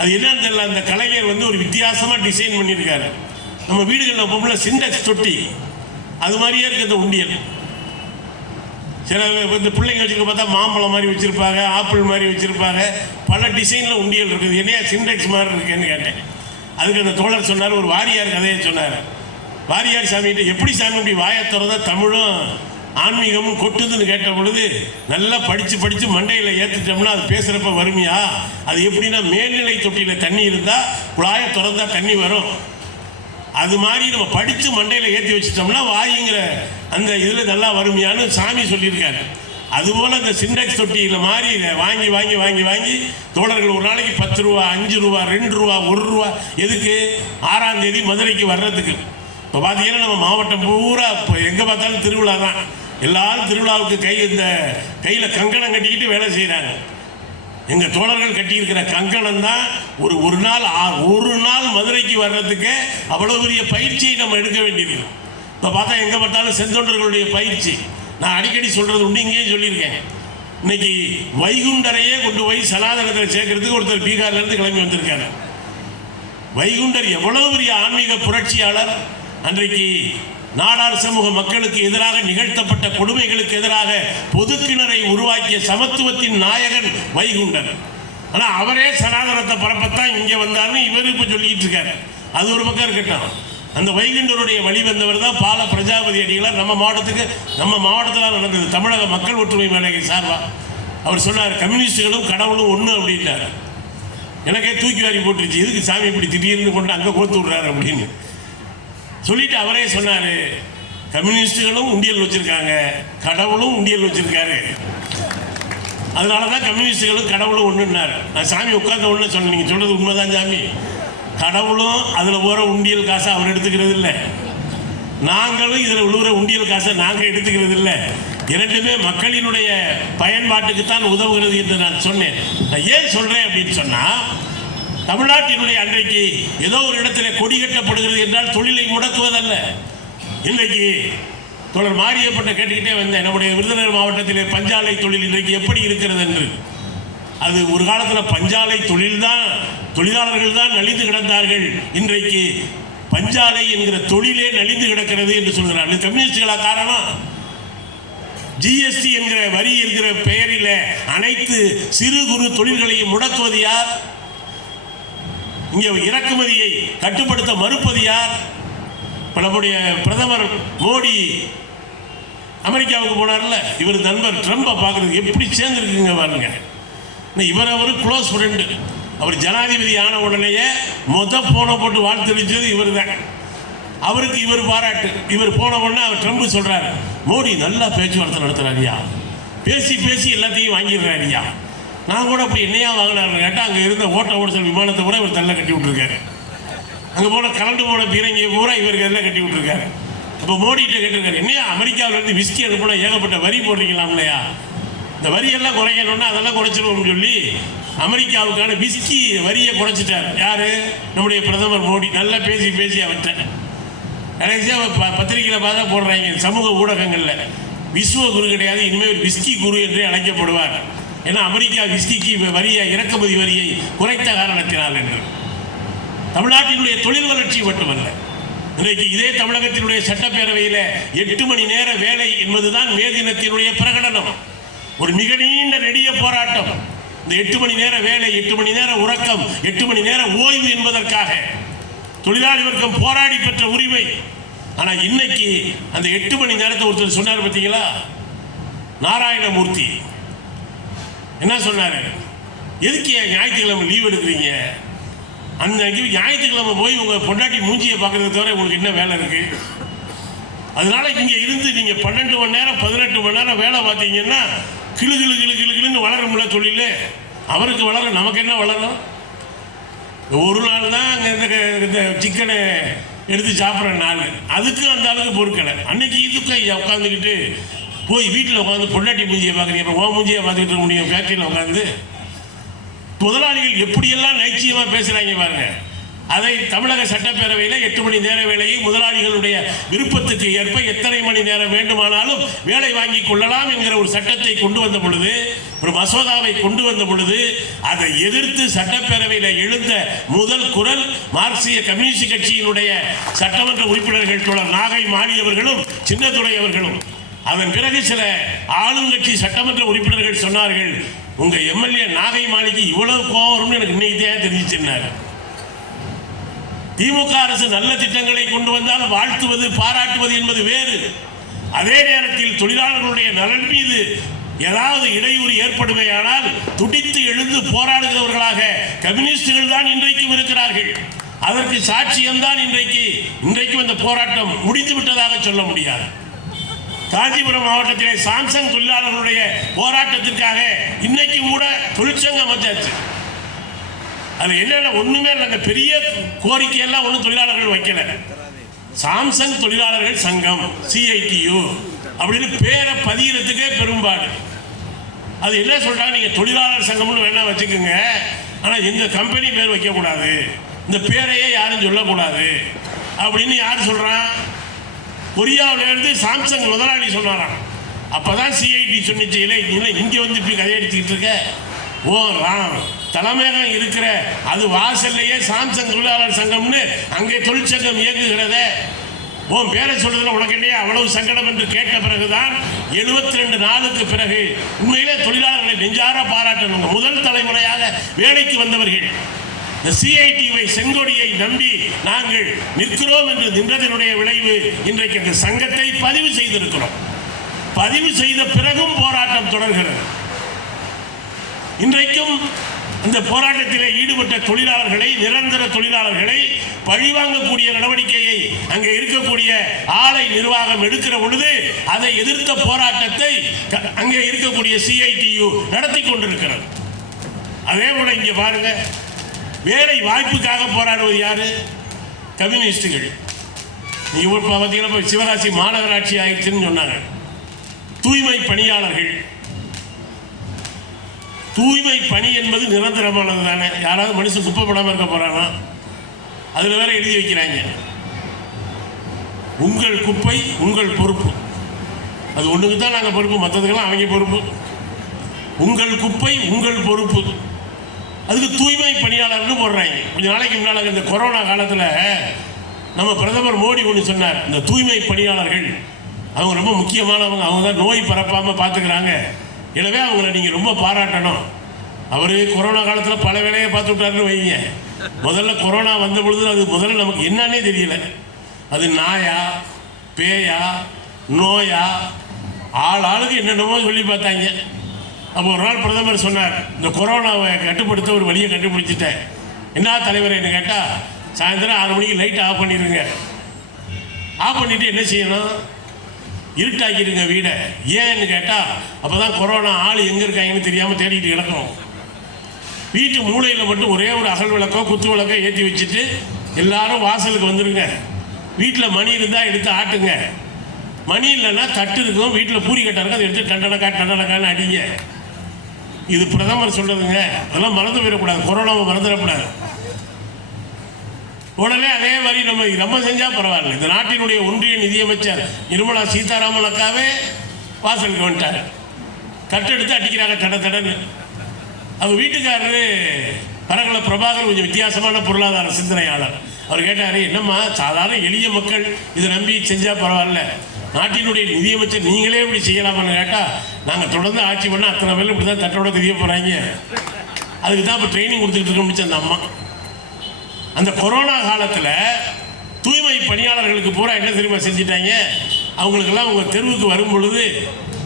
அது என்னன்னு தெரியல, அந்த கலைஞர் ஒரு வித்தியாசமாக டிசைன் பண்ணியிருக்காரு. நம்ம வீடுகளில் பொம்பளை சிண்டெக்ஸ் தொட்டி அது மாதிரியே இருக்குது அந்த உண்டியல். சில இந்த பிள்ளைங்க வச்சுக்க பார்த்தா மாம்பழம் மாதிரி வச்சுருப்பாங்க, ஆப்பிள் மாதிரி வச்சுருப்பாங்க, பல டிசைனில் உண்டியல் இருக்குது. என்னையா சிண்டெக்ஸ் மாதிரி இருக்குன்னு கேட்டேன். அதுக்கு அந்த தோழர் சொன்னார், ஒரு வாரியார் கதையை சொன்னார். வாரியார் சாமிகிட்ட எப்படி சாமி இப்படி வாயை திறந்தா தமிழும் ஆன்மீகமும் கொட்டுதுன்னு கேட்ட பொழுது, நல்லா படித்து மண்டையில் ஏற்றிட்டோம்னா அது பேசுகிறப்ப வறுமையா, அது எப்படின்னா மேல்நிலை தொட்டியில் தண்ணி இருந்தால் குழாயை திறந்தா தண்ணி வரும், அது மாதிரி நம்ம படித்து மண்டையில் ஏற்றி வச்சிட்டோம்னா வாயுங்கிற அந்த இதில் நல்லா வறுமையான்னு சாமி சொல்லியிருக்காரு. அதுபோல் அந்த சிண்டெக்ஸ் தொட்டியில் மாதிரி வாங்கி வாங்கி வாங்கி வாங்கி தோழர்கள் ஒரு நாளைக்கு 10 ரூபா, 5 ரூபா, 2 ரூபா, 1 ரூபா, எதுக்கு 6ஆம் தேதி மதுரைக்கு வர்றதுக்கு. இப்போ பார்த்தீங்கன்னா நம்ம மாவட்டம் பூரா இப்போ எங்கே பார்த்தாலும் திருவிழா தான். எல்லாரும் திருவிழாவுக்கு கையில் கங்கணம் கட்டிக்கிட்டு வேலை செய்கிறாங்க. எங்கள் தோழர்கள் கட்டியிருக்கிற கங்கணம் தான் ஒரு நாள் மதுரைக்கு வர்றதுக்கு அவ்வளோ பெரிய பயிற்சியை நம்ம எடுக்க வேண்டியிருக்கு. இப்போ பார்த்தா எங்கே பார்த்தாலும் செந்தொண்டர்களுடைய பயிற்சி. நான் அடிக்கடி சொல்கிறது உண்டு, இங்கேயும் சொல்லியிருக்கேன். இன்னைக்கு வைகுண்டரையே கொண்டு போய் சனாதனத்தில் சேர்க்கறதுக்கு ஒருத்தர் பீகார்லேருந்து கிளம்பி வந்திருக்காரு. வைகுண்டர் எவ்வளவு பெரிய ஆன்மீக புரட்சியாளர். அன்றைக்கு நாடார் சமூக மக்களுக்கு எதிராக நிகழ்த்தப்பட்ட கொடுமைகளுக்கு எதிராக பொதுக்கிணரை உருவாக்கிய சமத்துவத்தின் நாயகன் வைகுண்டர். ஆனால் அவரே சனாதனத்தை பரப்பத்தான் இங்கே வந்தார்னு இவர் இப்போ சொல்லிக்கிட்டு இருக்காரு. அது ஒரு பக்கம் இருக்கட்டும். அந்த வைகுண்டருடைய வழிவந்தவர் தான் பால பிரஜாபதி அடிகளார். நம்ம மாவட்டத்தில் நடந்தது தமிழக மக்கள் ஒற்றுமை மேலகை சார்பாக. அவர் சொன்னார், கம்யூனிஸ்டுகளும் கடவுளும் ஒன்று அப்படின்னாரு. எனக்கே தூக்கி வாரி போட்டுருச்சு, எதுக்கு சாமி இப்படி திடீர்னு கொண்டு அங்கே கோர்த்து விட்றாரு அப்படின்னு சொல்லிட்டு அவரே சொன்னார், கம்யூனிஸ்டுகளும் உண்டியல் வச்சுருக்காங்க, கடவுளும் உண்டியல் வச்சுருக்காரு, அதனால தான் கம்யூனிஸ்டுகளும் கடவுளும் ஒன்றுன்னாரு. நான் சாமி உட்கார்ந்த ஒன்று சொன்னேன், நீங்கள் சொல்கிறது உண்மைதான் சாமி. கடவுளும் அதில் போகிற உண்டியல் காசை அவர் எடுத்துக்கிறது இல்லை, நாங்களும் இதில் விழுகிற உண்டியல் காசை நாங்கள் எடுத்துக்கிறது இல்லை. இரண்டுமே மக்களினுடைய பயன்பாட்டுக்குத்தான் உதவுகிறது என்று நான் சொன்னேன். நான் ஏன் சொல்கிறேன் அப்படின்னு சொன்னால், தமிழ்நாட்டினுடைய அன்றைக்கு ஏதோ ஒரு இடத்துல கொடி கட்டப்படுகிறது என்றால் தொழிலை முடக்குவதல்ல. இன்றைக்கு தொடர் மாரியப்பட்ட கேட்டுக்கிட்டே வந்தேன், நம்முடைய விருதுநகர் மாவட்டத்திலே பஞ்சாலை தொழில் இன்றைக்கு எப்படி இருக்கிறது என்று. அது ஒரு காலத்தில் பஞ்சாலை தொழிலாளர்கள் தான் நலிந்து கிடந்தார்கள், இன்றைக்கு பஞ்சாலை என்கிற தொழிலே நலிந்து கிடக்கிறது என்று சொல்கிறார்கள். கம்யூனிஸ்டுகளா காரணம்? GST என்கிற வரி என்கிற பெயரில் அனைத்து சிறு குறு தொழில்களையும் முடக்குவது யார்? இங்கே இறக்குமதியை கட்டுப்படுத்த மறுப்பது யார்? இப்போ நம்முடைய பிரதமர் மோடி அமெரிக்காவுக்கு போனார்ல, இவர் நண்பர் ட்ரம்பை பார்க்குறது எப்படி சேர்ந்துருக்குங்க பாருங்க. அவர் க்ளோஸ் ஃப்ரெண்டு. அவர் ஜனாதிபதி ஆன உடனேயே போன போட்டு வாழ்த்தளிச்சது இவர் தான். அவருக்கு இவர் பாராட்டு. இவர் போன உடனே அவர் ட்ரம்ப் சொல்கிறார், மோடி நல்லா பேச்சுவார்த்தை நடத்துகிறாரியா, பேசி எல்லாத்தையும் வாங்கிடுறாரியா. நான் கூட அப்படி என்னையா வாங்கினார்னு கேட்டால், அங்கே இருந்த ஓட்டல் விமானத்தை கூட இவர் தள்ள கட்டி விட்டுருக்காரு. அங்கே போன கலண்டு போன பீரங்கியை பூரா இவருக்கு எல்லாம் கட்டி விட்டுருக்காரு. இப்போ மோடிகிட்ட கேட்டிருக்காரு, என்னையா அமெரிக்காவிலேருந்து விஸ்கி அனுப்புனா ஏகப்பட்ட வரி போடுறீங்களாம் இல்லையா, இந்த வரியெல்லாம் குறைக்கணும்னா அதெல்லாம் குறைச்சிடுவோம்னு சொல்லி அமெரிக்காவுக்கான விஸ்கி வரியை குறைச்சிட்டார். யார்? நம்முடைய பிரதமர் மோடி. நல்லா பேசி அவர்கிட்ட கடைசியாக பத்திரிகையில் பார்த்தா போடுறாங்க, சமூக ஊடகங்களில், விஸ்வ குரு கிடையாது, இனிமேல் விஸ்கி குரு என்றே அழைக்கப்படுவார். ஏன்னா அமெரிக்கா விஸ்கிக்கு வரியை, இறக்குமதி வரியை குறைத்த காரணத்தினால் என்று. தமிழ்நாட்டினுடைய தொழில் வளர்ச்சி மட்டுமல்ல, இன்றைக்கு இதே தமிழகத்தினுடைய சட்டப்பேரவையில் 8 மணி நேர வேலை என்பதுதான் மே தினத்தினுடைய பிரகடனம். ஒரு மிக நீண்ட நெடிய போராட்டம். இந்த 8 மணி நேர வேலை, 8 மணி நேர உறக்கம், 8 மணி நேர ஓய்வு என்பதற்காக தொழிலாளி வர்க்கம் போராடி பெற்ற உரிமை. ஆனா இன்னைக்கு அந்த 8 மணி நேரத்தை ஒருத்தர் சொன்னார் பார்த்தீங்களா, நாராயணமூர்த்தி என்ன சொன்னாரு, எதுக்கு ஞாயிற்றுக்கிழமை லீவ் எடுக்கிறீங்க, அந்த ஞாயிற்றுக்கிழமை போய் உங்க பொண்டாட்டி மூஞ்சியை பார்க்கறத தவிர உங்களுக்கு என்ன வேலை இருக்கு, அதனால இங்க இருந்து நீங்க 12 மணி நேரம் 18 மணி நேரம் வேலை பார்த்தீங்கன்னா கிளு கிளு கிளு கிளு கிளுன்னு வளரும்ல தொழில், அவருக்கு வளரும், நமக்கு என்ன வளரும், ஒரு நாள் தான் அங்கே இந்த சிக்கனை எடுத்து சாப்பிட்ற நாள், அதுக்கு அந்த அளவுக்கு பொறுக்கலை. அன்னைக்கு இதுக்கு உட்காந்துக்கிட்டு போய் வீட்டில் உட்காந்து பொண்டாட்டி மூஞ்சியை பார்க்குறீங்க, அப்புறம் ஓ மூஞ்சியை பார்த்துக்கிட்டு இருக்க முடியும் ஃபேக்ட்ரியில் உட்காந்து. முதலாளிகள் எப்படியெல்லாம் நைச்சியமாக பேசுகிறாங்க பாருங்க. அதை தமிழக சட்டப்பேரவையில் 8 மணி நேர வேலையை முதலாளிகளுடைய விருப்பத்துக்கு ஏற்ப எத்தனை மணி நேரம் வேண்டுமானாலும் வேலை வாங்கி கொள்ளலாம் என்கிற ஒரு சட்டத்தை கொண்டு வந்த பொழுது, ஒரு மசோதாவை கொண்டு வந்த பொழுது, அதை எதிர்த்து சட்டப்பேரவையில் எழுந்த முதல் குரல் மார்க்சிய கம்யூனிஸ்ட் கட்சியினுடைய சட்டமன்ற உறுப்பினர்கள் தோழர் நாகை மாறி அவர்களும் சின்னதுரை அவர்களும். அதன் பிறகு சில ஆளுங்கட்சி சட்டமன்ற உறுப்பினர்கள் சொன்னார்கள், உங்க எம்எல்ஏ நாகை மாளிகை இவ்வளவு கோபம் வரும்னு எனக்கு இன்னைக்கு தான் தெரிஞ்சிச்சுன்னாரு. திமுக அரசு நல்ல திட்டங்களை கொண்டு வந்தால் வாழ்த்துவது பாராட்டுவது என்பது வேறு. அதே நேரத்தில் தொழிலாளர்களுடைய நலன் மீது ஏதாவது இடையூறு ஏற்படுமையானால் துடித்து எழுந்து போராடுகிறவர்களாக கம்யூனிஸ்டுகள் தான் இன்றைக்கும் இருக்கிறார்கள். அதற்கு சாட்சியம்தான் இன்றைக்கும் அந்த போராட்டம் முடிந்து விட்டதாக சொல்ல முடியாது. காஞ்சிபுரம் மாவட்டத்திலே சாம்சங் தொழிலாளர்களுடைய போராட்டத்திற்காக இன்னைக்கு கூட தொழிற்சங்கம் அமைச்சாச்சு. அது என்னென்ன ஒண்ணுமே இல்லை, அந்த பெரிய கோரிக்கையெல்லாம் ஒன்றும் தொழிலாளர்கள் வைக்கல. சாம்சங் தொழிலாளர்கள் சங்கம் CITU அப்படின்னு பேரை பதிகிறதுக்கே பெரும்பாடு. அது என்ன சொல்றாங்க, நீங்க தொழிலாளர் சங்கம்னு வேணா வச்சுக்கோங்க, ஆனா எங்க கம்பெனி பேர் வைக்கக்கூடாது, இந்த பேரையே யாரும் சொல்லக்கூடாது அப்படின்னு யார் சொல்றான்? கொரியாவிலிருந்து சாம்சங் முதலாளி சொன்னாராம். அப்பதான் CIT சொன்னிச்சு, இல்லை இங்க வந்து இப்படி கதையடிச்சுக்கிட்டு இருக்க, ஓ ராம் தலைமையகம் இருக்கிற அது வாசல்லையே சாம்சங் தொழிலாளர் சங்கம்னு அங்கே தொழிற்சங்கம் இயங்குகிறத, உன் பேரை சொல்றதுல உனக்கு என்னையா அவ்வளவு சங்கடம் என்று கேட்ட பிறகுதான் 72 நாளுக்கு பிறகு உண்மையிலே தொழிலாளர்களை நெஞ்சார பாராட்டணும். முதல் தலைமுறையாக வேலைக்கு வந்தவர்கள் இந்த CITவை செங்கொடியை நம்பி நாங்கள் நிற்கிறோம் என்று நின்றதனுடைய விளைவு இன்றைக்கு அந்த சங்கத்தை பதிவு செய்திருக்கிறோம். பதிவு செய்த பிறகும் போராட்டம் தொடர்கிறது. இன்றைக்கும் இந்த போராட்டத்தில் ஈடுபட்ட தொழிலாளர்களை, நிரந்தர தொழிலாளர்களை பழிவாங்கக்கூடிய நடவடிக்கையை அங்கே இருக்கக்கூடிய ஆலை நிர்வாகம் எடுக்கிற பொழுது அதை எதிர்த்த போராட்டத்தை அங்கே இருக்கக்கூடிய CITU நடத்தி கொண்டிருக்கிறது. அதே போல இங்கே பாருங்க, வேலை வாய்ப்புக்காக போராடுவது யாரு? கம்யூனிஸ்டுகள். நீங்க பார்த்தீங்கன்னா சிவகாசி மாநகராட்சி ஆயிடுச்சுன்னு சொன்னாங்க. தூய்மை பணியாளர்கள், தூய்மை பணி என்பது நிரந்தரமானது தானே. யாராவது மனுஷன் குப்பை போடாமல் இருக்க போறானா? அதில் வேற எழுதி வைக்கிறாங்க, உங்கள் குப்பை உங்கள் பொறுப்பு. அது ஒன்றுக்கு தான் நாங்கள் பொறுப்பு, மற்றதுக்கெல்லாம் அவங்க பொறுப்பு. உங்கள் குப்பை உங்கள் பொறுப்பு. அதுக்கு தூய்மை பணியாளர்னு போடுறாங்க. கொஞ்ச நாளைக்கு முன்னால் இந்த கொரோனா காலத்தில் நம்ம பிரதமர் மோடி ஒன்று சொன்னார், இந்த தூய்மை பணியாளர்கள் அவங்க ரொம்ப முக்கியமானவங்க, அவங்க தான் நோய் பரப்பாமல் பார்த்துக்கிறாங்க, எனவே அவங்கள நீங்கள் ரொம்ப பாராட்டணும். அவர் கொரோனா காலத்தில் பல வேலையை பார்த்து விட்டாருன்னு வைங்க. முதல்ல கொரோனா வந்த பொழுது அது முதல்ல நமக்கு என்னன்னே தெரியல, அது நாயா பேயா நோயா ஆளுக்கு என்னென்னமோ சொல்லி பார்த்தாங்க. அப்போ ஒரு நாள் பிரதமர் சொன்னார், இந்த கொரோனாவை கட்டுப்படுத்த ஒரு வழியை கண்டுபிடிச்சிட்டேன். என்ன தலைவர்னு கேட்டால், சாயந்தரம் 6 மணிக்கு லைட்டை ஆஃப் பண்ணிடுங்க. ஆஃப் பண்ணிவிட்டு என்ன செய்யணும்? இருட்டாக்கிடுங்க வீடை. ஏன்னு கேட்டால் அப்போ தான் கொரோனா ஆள் எங்கே இருக்காங்கன்னு தெரியாமல் தேடிட்டு கிடக்கணும். வீட்டு மூலையில் மட்டும் ஒரே ஒரு அகல் விளக்கோ குத்து விளக்கோ ஏற்றி வச்சுட்டு எல்லாரும் வாசலுக்கு வந்துடுங்க. வீட்டில் மணி இருந்தால் எடுத்து ஆட்டுங்க. மணி இல்லைன்னா தட்டு இருக்கும், வீட்டில் பூரி கட்டை இருக்கும், அதை எடுத்து டண்டனக்கான்னு அடிங்க. இது பிரதமர் சொல்றதுங்க. அதெல்லாம் மறந்து போயிடக்கூடாது, கொரோனாவை மறந்துடக்கூடாது. உடனே அதே மாதிரி நம்ம செஞ்சா பரவாயில்ல. இந்த நாட்டினுடைய ஒன்றிய நிதியமைச்சர் நிர்மலா சீதாராமன் அக்காவே வாசலுக்கு வந்துட்டார். தட்டெடுத்து அடிக்கிறாங்க தடன்னு. அவங்க வீட்டுக்காரரு பரகல பிரபாகர் கொஞ்சம் வித்தியாசமான பொருளாதார சிந்தனையாளர். அவர் கேட்டார், என்னம்மா சாதாரண எளிய மக்கள் இதை நம்பி செஞ்சா பரவாயில்ல, நாட்டினுடைய நிதியமைச்சர் நீங்களே இப்படி செய்யலாமான்னு கேட்டால் நாங்கள் தொடர்ந்து ஆட்சி பண்ண அத்தனை பேர் இப்படி தான் தட்டோட தெரிய போகிறாங்க. அதுக்கு தான் இப்போ ட்ரைனிங் கொடுத்துக்கிட்டு இருக்க அந்த அம்மா. அந்த கொரோனா காலத்தில் தூய்மை பணியாளர்களுக்கு பூரா என்ன தெரியுமா செஞ்சிட்டாங்க, அவங்களுக்கெல்லாம் உங்கள் தெருவுக்கு வரும் பொழுது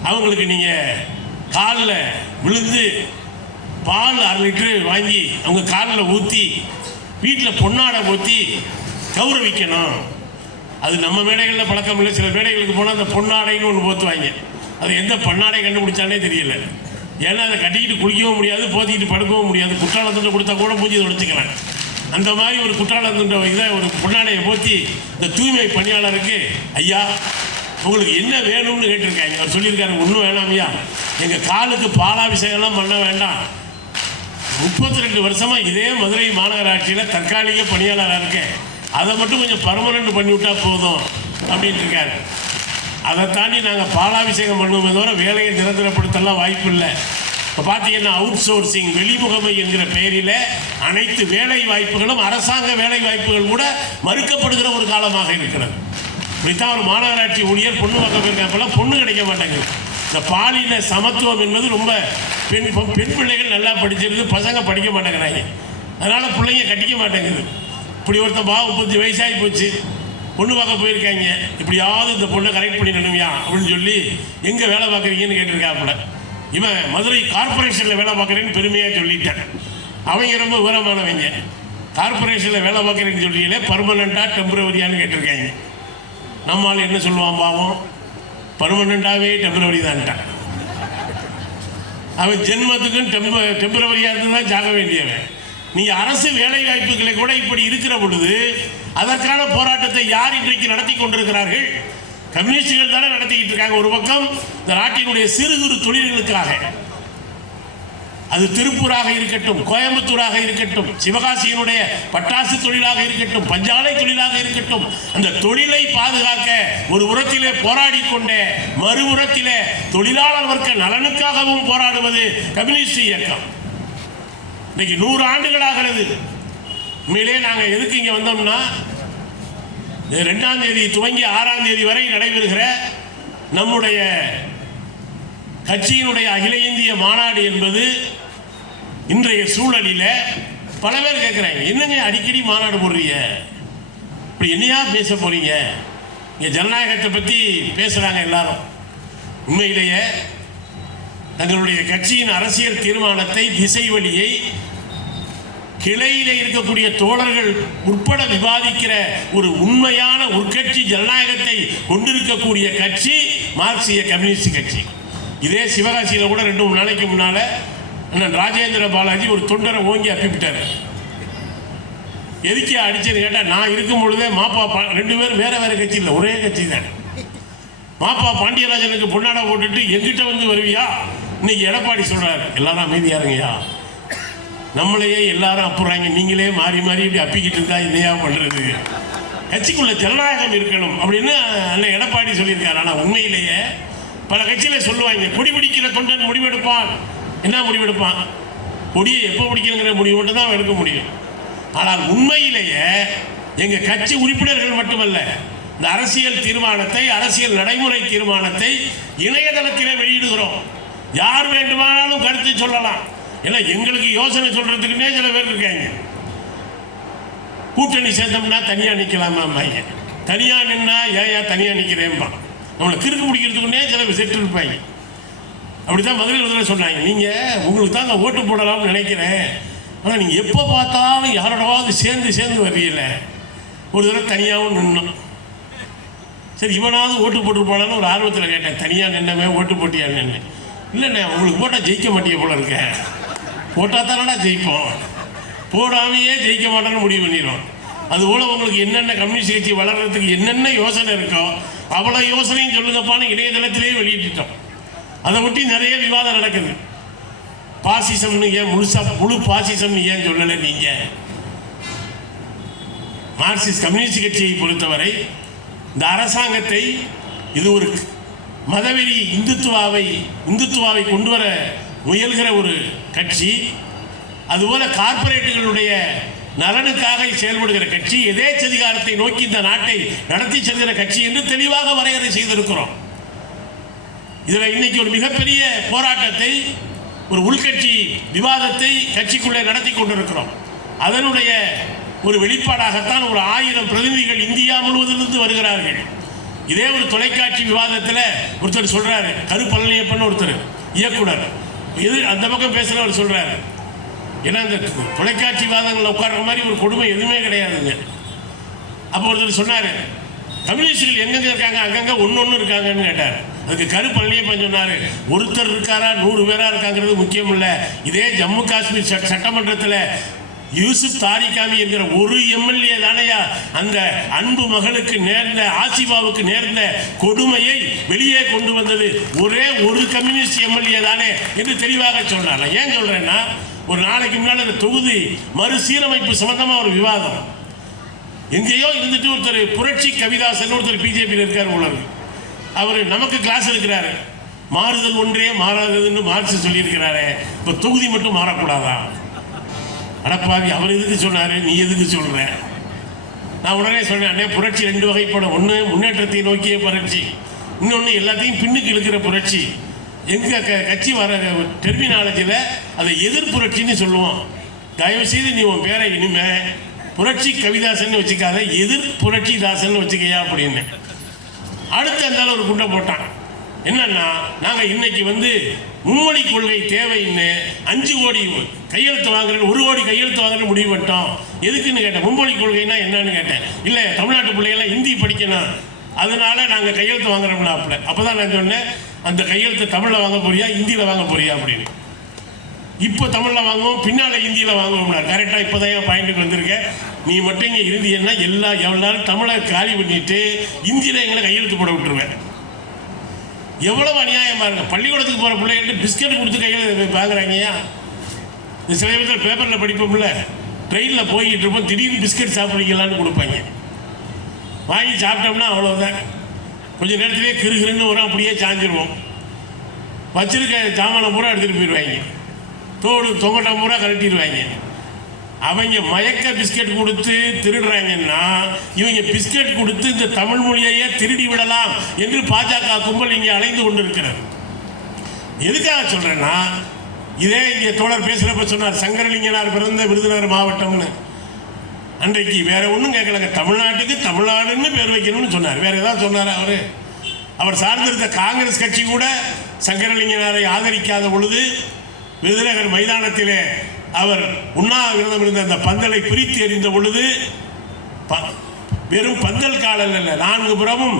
அவங்களுக்கு நீங்கள் காலில் விழுந்து பால் 1/2 லிட்டரு வாங்கி அவங்க காலில் ஊற்றி வீட்டில் பொன்னாடை ஊற்றி கௌரவிக்கணும். அது நம்ம மேடைகளில் பழக்கம் இல்லை. சில மேடைகளுக்கு போனால் அந்த பொன்னாடைன்னு ஒன்று போத்துவாங்க. அது எந்த பொன்னாடை கண்டுபிடிச்சாலே தெரியல. ஏன்னா அதை கட்டிக்கிட்டு குளிக்கவும் முடியாது, போத்திக்கிட்டு படுக்கவும் முடியாது. குற்றாலத்துட்டு கொடுத்தா கூட மூஞ்சி உடைச்சிக்கலாம். அந்த மாதிரி ஒரு குற்றாலத்துன்ற இதை ஒரு பொன்னாடையை போற்றி இந்த தூய்மை பணியாளருக்கு ஐயா உங்களுக்கு என்ன வேணும்னு கேட்டிருக்காங்க. அவர் சொல்லியிருக்காரு, ஒன்றும் வேணாமையா, எங்கள் காலுக்கு பாலாபிஷேகம்லாம் பண்ண வேண்டாம், 32 வருஷமாக இதே மதுரை மாநகராட்சியில் தற்காலிக பணியாளராக இருக்கேன், அதை மட்டும் கொஞ்சம் பர்மனெண்ட் பண்ணிவிட்டா போதும் அப்படின்ட்டு இருக்காரு. அதை தாண்டி நாங்கள் பாலாபிஷேகம் பண்ணுவோமே தவிர வேலையை நிரந்தரப்படுத்தலாம் வாய்ப்பு இல்லை. இப்போ பார்த்தீங்கன்னா அவுட் சோர்சிங், வெளிமுகமை என்கிற பெயரில் அனைத்து வேலை வாய்ப்புகளும் அரசாங்க வேலை வாய்ப்புகள் கூட மறுக்கப்படுகிற ஒரு காலமாக இருக்கிறது. இப்படித்தான் ஒரு மாநகராட்சி ஊழியர் பொண்ணு பார்க்க போயிருக்கப்பெல்லாம் பொண்ணு கிடைக்க மாட்டேங்குது. இந்த பாலின சமத்துவம் என்பது ரொம்ப பெண் பிள்ளைகள் நல்லா படிச்சிருது, பசங்க படிக்க மாட்டேங்கிறாங்க. அதனால் பிள்ளைங்க கட்டிக்க மாட்டேங்குது. இப்படி ஒருத்தன் 35 வயசாகி போச்சு, பொண்ணு பார்க்க போயிருக்காங்க, இப்படியாவது இந்த பொண்ணை கரெக்ட் பண்ணிடணுமையா அப்படின்னு சொல்லி எங்கே வேலை பார்க்குறீங்கன்னு கேட்டிருக்காப்புல. இவன் மதுரை கார்பரேஷனில் வேலை பார்க்குறேன்னு பெருமையாக சொல்லிட்டேன். அவங்க ரொம்ப விவரமானவங்க. கார்பரேஷனில் வேலை பார்க்குறேன்னு சொல்லியிலே பர்மனெண்ட்டாக டெம்பரவரியான்னு கேட்டிருக்காங்க. நம்மால் என்ன சொல்லுவான் பாவம், பர்மனெண்ட்டாகவே டெம்பரவரி தான்ட்டான். அவன் ஜென்மத்துக்கும் டெம்பரவரியாக இருந்து தான் ஜாக வேண்டியவன். நீங்கள் அரசு வேலை வாய்ப்புகளை கூட இப்படி இருக்கிற பொழுது அதற்கான போராட்டத்தை யார் இன்றைக்கு நடத்தி கொண்டிருக்கிறார்கள்? கம்யூனிஸ்டுகள் தானே நடத்திக்கிட்டு இருக்காங்க. ஒரு பக்கம் இந்த நாட்டினுடைய சிறு குறு தொழில்களுக்காக, அது திருப்பூராக இருக்கட்டும், கோயம்புத்தூராக இருக்கட்டும், சிவகாசியினுடைய பட்டாசு தொழிலாக இருக்கட்டும், பஞ்சாலை தொழிலாக இருக்கட்டும், அந்த தொழிலை பாதுகாக்க ஒரு புறத்திலே போராடி கொண்டே மறுபுறத்திலே தொழிலாளர் வர்க்க நலனுக்காகவும் போராடுவது கம்யூனிஸ்ட் இயக்கம். இன்னைக்கு 100 ஆண்டுகளாகிறது. உண்மையிலே நாங்கள் எதுக்கு இங்கே வந்தோம்னா, 2ஆம் தேதி துவங்கி 6ஆம் தேதி வரை நடைபெறுகிற நம்முடைய கட்சியினுடைய அகில இந்திய மாநாடு என்பது இன்றைய சூழலில் பல பேர் கேட்குறாங்க, என்னங்க அடிக்கடி மாநாடு போடுறீங்க, இப்படி என்னையா பேச போறீங்க? இங்கே ஜனநாயகத்தை பற்றி பேசுகிறாங்க எல்லாரும். உண்மையிலேயே தங்களுடைய கட்சியின் அரசியல் தீர்மானத்தை, திசை வழியை கிளையில இருக்கக்கூடிய தோழர்கள் உட்பட விவாதிக்கிற ஒரு உண்மையான உட்கட்சி ஜனநாயகத்தை கொண்டிருக்கக்கூடிய கட்சி மார்க்சிய கம்யூனிஸ்ட் கட்சி. இதே சிவகாசியில் கூட 2-3 நாளைக்கு முன்னால் அண்ணன் ராஜேந்திர பாலாஜி ஒரு தொண்டரை ஓங்கி அப்பிவிட்டார். எதுக்கே அடிச்சேன்னு கேட்டால், நான் இருக்கும் பொழுதே மாப்பா 2 பேரும் வேற வேற கட்சி இல்லை, ஒரே கட்சி தான். மாப்பா பாண்டியராஜனுக்கு பொன்னாடை போட்டுட்டு எங்கிட்ட வந்து வருவியா? இன்னைக்கு எடப்பாடி சொல்றாரு, எல்லாரும் அமைதியா இருங்கய்யா, நம்மளையே எல்லாரும் அப்புறாங்க, நீங்களே மாறி மாறி இப்படி அப்பிக்கிட்டு இருந்தா என்னையா பண்றது? கட்சிக்குள்ள ஜனநாயகம் இருக்கணும் அப்படின்னு அண்ணன் எடப்பாடி சொல்லியிருக்காரு. ஆனால் உண்மையிலேயே பல கட்சியில சொல்லுவாங்க, கொடி பிடிக்கிற தொண்டன் முடிவெடுப்பான். என்ன முடிவெடுப்பான்? கொடியை எப்போ பிடிக்கணுங்கிற முடிவு மட்டும் தான் எடுக்க முடியும். ஆனால் உண்மையிலேயே எங்க கட்சி உறுப்பினர்கள் மட்டுமல்ல, இந்த அரசியல் தீர்மானத்தை, அரசியல் நடைமுறை தீர்மானத்தை இணையதளத்திலே வெளியிடுகிறோம். யார் வேண்டுமானாலும் கருத்து சொல்லலாம். ஏன்னா எங்களுக்கு யோசனை சொல்றதுக்குன்னே சில பேர் இருக்காங்க. கூட்டணி சேர்ந்தோம்னா தனியா நிற்கலாமா? தனியா நின்னா ஏன் தனியா நிற்கிறேன்பா. நம்மளை கிறுக்கு பிடிக்கிறதுக்குன்னே சில செட்டு இருப்பாங்க. அப்படித்தான் மதுரையில் சொன்னாங்க, நீங்க உங்களுக்கு தான் நான் ஓட்டு போடலாம்னு நினைக்கிறேன், ஆனால் நீங்க எப்போ பார்த்தாலும் யாரோடவாவது சேர்ந்து வர்றீங்கள. ஒரு தடவை தனியாகவும் நின்னோம். சரி, இவனாவது ஓட்டு போட்டு போனாலும் ஒரு ஆர்வத்தில் கேட்டேன், தனியாக நின்னமே ஓட்டு போட்டியா நின்று? இல்லைண்ணே, உங்களுக்கு போட்டால் ஜெயிக்க மாட்டிய போல இருக்க. போட்டால் தானடா ஜெயிப்போம், போடாமையே ஜெயிக்க மாட்டேன்னு முடிவு பண்ணிடுவோம். அதுபோல் உங்களுக்கு என்னென்ன கம்யூனிஸ்ட் கட்சி வளர்கிறதுக்கு என்னென்ன யோசனை இருக்கோ அவ்வளோ யோசனையும் சொல்லுங்கப்பான்னு இணையதளத்திலே வெளியிட்டுட்டோம். அதை ஒட்டி நிறைய விவாதம் நடக்குது. பாசிசம்னு ஏன் முழு பாசிசம்னு ஏன் சொல்லலை நீங்க? மார்க்சிஸ்ட் கம்யூனிஸ்ட் கட்சியை பொறுத்தவரை இந்த அரசாங்கத்தை இது ஒரு மதவெறி இந்துத்துவாவை கொண்டு வர முயல்கிற ஒரு கட்சி. அதுபோல கார்பரேட்டுகளுடைய நலனுக்காக செயல்படுகிற கட்சி, எதேச்சதிகாரத்தை நோக்கி இந்த நாட்டை நடத்தி செல்கிற கட்சி என்று தெளிவாக வரையறை செய்திருக்கிறோம். இதில் இன்னைக்கு ஒரு மிகப்பெரிய போராட்டத்தை, ஒரு உள்கட்சி விவாதத்தை கட்சிக்குள்ளே நடத்தி கொண்டிருக்கிறோம். அதனுடைய ஒரு வெளிப்பாடாகத்தான் ஒரு 1000 பிரதிநிதிகள் இந்தியா முழுவதிலிருந்து வருகிறார்கள். இதே ஒரு தொலைக்காட்சி விவாதத்தில் ஒருத்தர் சொல்றாரு, கருப்பழனியப்பன் ஒருத்தர் இயக்குனர், இது அந்த பக்கம் பேசுறவர் சொல்றாரு, ஏன்னா இந்த தொலைக்காட்சி விவாதங்களில் உட்கார்ற மாதிரி ஒரு கொடுமை எதுவுமே கிடையாதுங்க. அப்போ ஒருத்தர் சொன்னார், கம்யூனிஸ்டுகள் எங்கெங்க இருக்காங்க, அங்கங்கே ஒன்று இருக்காங்கன்னு கேட்டார். அதுக்கு கருப்பழனியப்பன் சொன்னார், ஒருத்தர் இருக்காரா 100 பேரா இருக்காங்கிறது முக்கியம் இல்லை. இதே ஜம்மு காஷ்மீர் சட்டமன்றத்தில் யூசுப் தாரிகாமி என்கிற ஒரு எம்எல்ஏ தானையா அந்த அன்பு மகளுக்கு நேர்ந்த, ஆசிபாவுக்கு நேர்ந்த கொடுமையை வெளியே கொண்டு வந்தது ஒரே ஒரு கம்யூனிஸ்ட் எம்எல்ஏ தானே என்று தெளிவாக சொன்னார். ஏன் சொல்றேன்னா, ஒரு நாளைக்கு முன்னால் அந்த தொகுதி மறுசீரமைப்பு சம்பந்தமாக ஒரு விவாதம் எங்கேயோ இருந்துட்டு ஒருத்தர் புரட்சி கவிதாசன் ஒருத்தர் பிஜேபியில் இருக்கார் உலகம், அவர் நமக்கு கிளாஸ் எடுக்கிறாரு. மாறுதல் ஒன்றே மாறாததுன்னு மார்க்ஸ் சொல்லியிருக்கிறாரு, இப்போ தொகுதி மட்டும் மாறக்கூடாதா? அடப்பாவி, அவர் எதுக்கு சொன்னார், நீ எதுக்கு சொல்ற? நான் உடனே சொன்னேன், புரட்சி 2 வகைப்படும். ஒன்று முன்னேற்றத்தை நோக்கிய புரட்சி, இன்னொன்று எல்லாத்தையும் பின்னுக்கு இழுக்கிற புரட்சி. எங்கள் கட்சி வர டெர்மினாலஜியில் அதை எதிர்ப்புரட்சின்னு சொல்லுவோம். தயவுசெய்து நீ உன் பேரை இனிமே புரட்சி கவிதாசன் வச்சுக்காத, எதிர் புரட்சி தாசன் வச்சுக்கையா அப்படின்னு. அடுத்து அந்த ஒரு குண்டை போட்டான். என்னன்னா, நாங்கள் இன்னைக்கு மும்மொழி கொள்கை தேவைன்னு 5 கோடி கையெழுத்து வாங்குறேன், 1 கோடி கையெழுத்து வாங்குறேன்னு முடிவு பண்ணிட்டோம். எதுக்குன்னு கேட்டேன். மும்மொழி கொள்கைன்னா என்னன்னு கேட்டேன். இல்லை, தமிழ்நாட்டு பிள்ளைகள்லாம் ஹிந்தி படிக்கணும், அதனால நாங்கள் கையெழுத்து வாங்குறோம்னாப்புல. அப்போ தான் நான் சொன்னேன், அந்த கையெழுத்து தமிழில் வாங்க போறியா ஹிந்தியில் வாங்க போறியா அப்படின்னு. இப்போ தமிழில் வாங்குவோம், பின்னால் ஹிந்தியில் வாங்குவோம்னா. கரெக்டாக இப்போ தான் என் பாயிண்ட்டுக்கு வந்திருக்கேன். நீ மட்டும் இங்கே இருந்தீங்கன்னா எவ்வளோ தமிழை காலி பண்ணிட்டு ஹிந்தியில் எங்களை கையெழுத்து போட விட்டுருவேன். எவ்வளவு அநியாயமாக இருக்கு. பள்ளிக்கூடத்துக்கு போகிற பிள்ளைகள்ட்டு பிஸ்கட் கொடுத்து கையில் வாங்குறாங்கய்யா. இந்த சில பேர் பேப்பரில் படிப்போம்ல, ட்ரெயினில் போய்கிட்டு இருப்போம், திடீர்னு பிஸ்கட் சாப்பிடுங்களான்னு கொடுப்பாங்க. வாங்கி சாப்பிட்டோம்னா அவ்வளோதான், கொஞ்சம் நேரத்திலே கிருகிருன்னு வரும், அப்படியே சாஞ்சிருவோம். வச்சிருக்க சாமானை பூரா எடுத்துகிட்டு போயிடுவாங்க, தோடு தொங்கட்டா பூரா கழட்டிடுவாங்க. அவங்க மயக்க பிஸ்கட் கொடுத்து திருடுறாங்கன்னா, இவங்க பிஸ்கட் கொடுத்து இந்த தமிழ் மொழியையே திருடி விடலாம் என்று பாஜக கும்பல் இங்கே அலைந்து கொண்டிருக்கிறது. எதுக்காக சொல்றேன்னா, இதே இங்கே தோழர் பேசுகிறப்ப சொன்னார், சங்கரலிங்கனார் பிறந்த விருதுநகர் மாவட்டம்னு. அன்றைக்கு வேற ஒன்றும் கேட்கலங்க, தமிழ்நாட்டுக்கு தமிழ்நாடுன்னு பேர் வைக்கணும்னு சொன்னார். வேற ஏதாவது சொன்னார்? அவர் சார்ந்திருந்த காங்கிரஸ் கட்சி கூட சங்கரலிங்கனாரை ஆதரிக்காத பொழுது விருதுநகர் மைதானத்திலே அவர் உண்ணாவிரதம் இருந்த அந்த பந்தலை பிரித்து எறிந்த பொழுது, வெறும் பந்தல் காலல் அல்ல, 4 புறமும்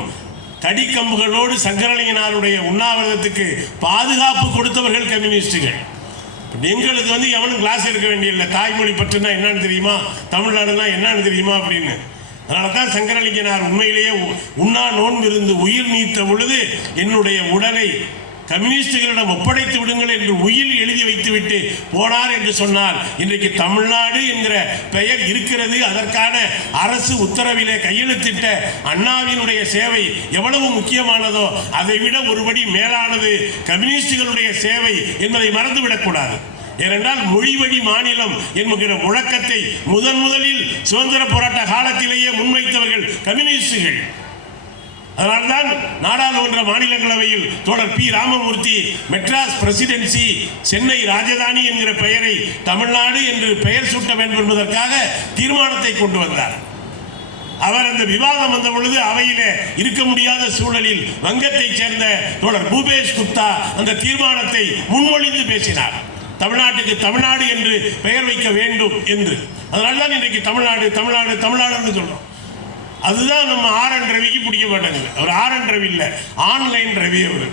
தடிக்கம்புகளோடு சங்கரலிங்கனாருடைய உண்ணாவிரதத்துக்கு பாதுகாப்பு கொடுத்தவர்கள் கம்யூனிஸ்டுகள். எங்களுக்கு எவனும் கிளாஸ் எடுக்க வேண்டியதில்லை, தாய்மொழி பற்றுனா என்னன்னு தெரியுமா, தமிழ்நாடுனா என்னன்னு தெரியுமா அப்படின்னு. அதனால தான் சங்கரலிங்கனார் உண்மையிலேயே உண்ணா நோன்பு இருந்து உயிர் நீத்த பொழுது, என்னுடைய உடலை கம்யூனிஸ்டுகளிடம் ஒப்படைத்து விடுங்கள் என்று உயில் எழுதி வைத்துவிட்டு போனார் என்று சொன்னால், இன்றைக்கு தமிழ்நாடு என்கிற பெயர் இருக்கிறது. அதற்கான அரசு உத்தரவிலே கையெழுத்திட்ட அண்ணாவினுடைய சேவை எவ்வளவு முக்கியமானதோ அதை விட ஒருபடி மேலானது கம்யூனிஸ்டுகளுடைய சேவை என்பதை மறந்துவிடக்கூடாது. ஏனென்றால் மொழிவழி மாநிலம் என்கிற முழக்கத்தை முதலில் சுதந்திர போராட்ட காலத்திலேயே முன்வைத்தவர்கள் கம்யூனிஸ்டுகள். அதனால்தான் நாடாளுமன்ற மாநிலங்களவையில் தோழர் பி ராமமூர்த்தி மெட்ராஸ் பிரசிடென்சி, சென்னை ராஜதானி என்கிற பெயரை தமிழ்நாடு என்று பெயர் சூட்ட வேண்டும் என்பதற்காக தீர்மானத்தை கொண்டு வந்தார். அவர் அந்த விவாதம் வந்த பொழுது அவையிலே இருக்க முடியாத சூழலில் வங்கத்தைச் சேர்ந்த தோழர் பூபேஷ் குப்தா அந்த தீர்மானத்தை முன்மொழிந்து பேசினார். தமிழ்நாட்டுக்கு தமிழ்நாடு என்று பெயர் வைக்க வேண்டும் என்று. அதனால்தான் இன்றைக்கு தமிழ்நாடு தமிழ்நாடு தமிழ்நாடுன்னு சொல்றோம். அதுதான் நம்ம RN ரவிக்கு பிடிக்க மாட்டேங்குது. அவர் RN ரவி இல்லை, ஆன்லைன் ரவி. அவர்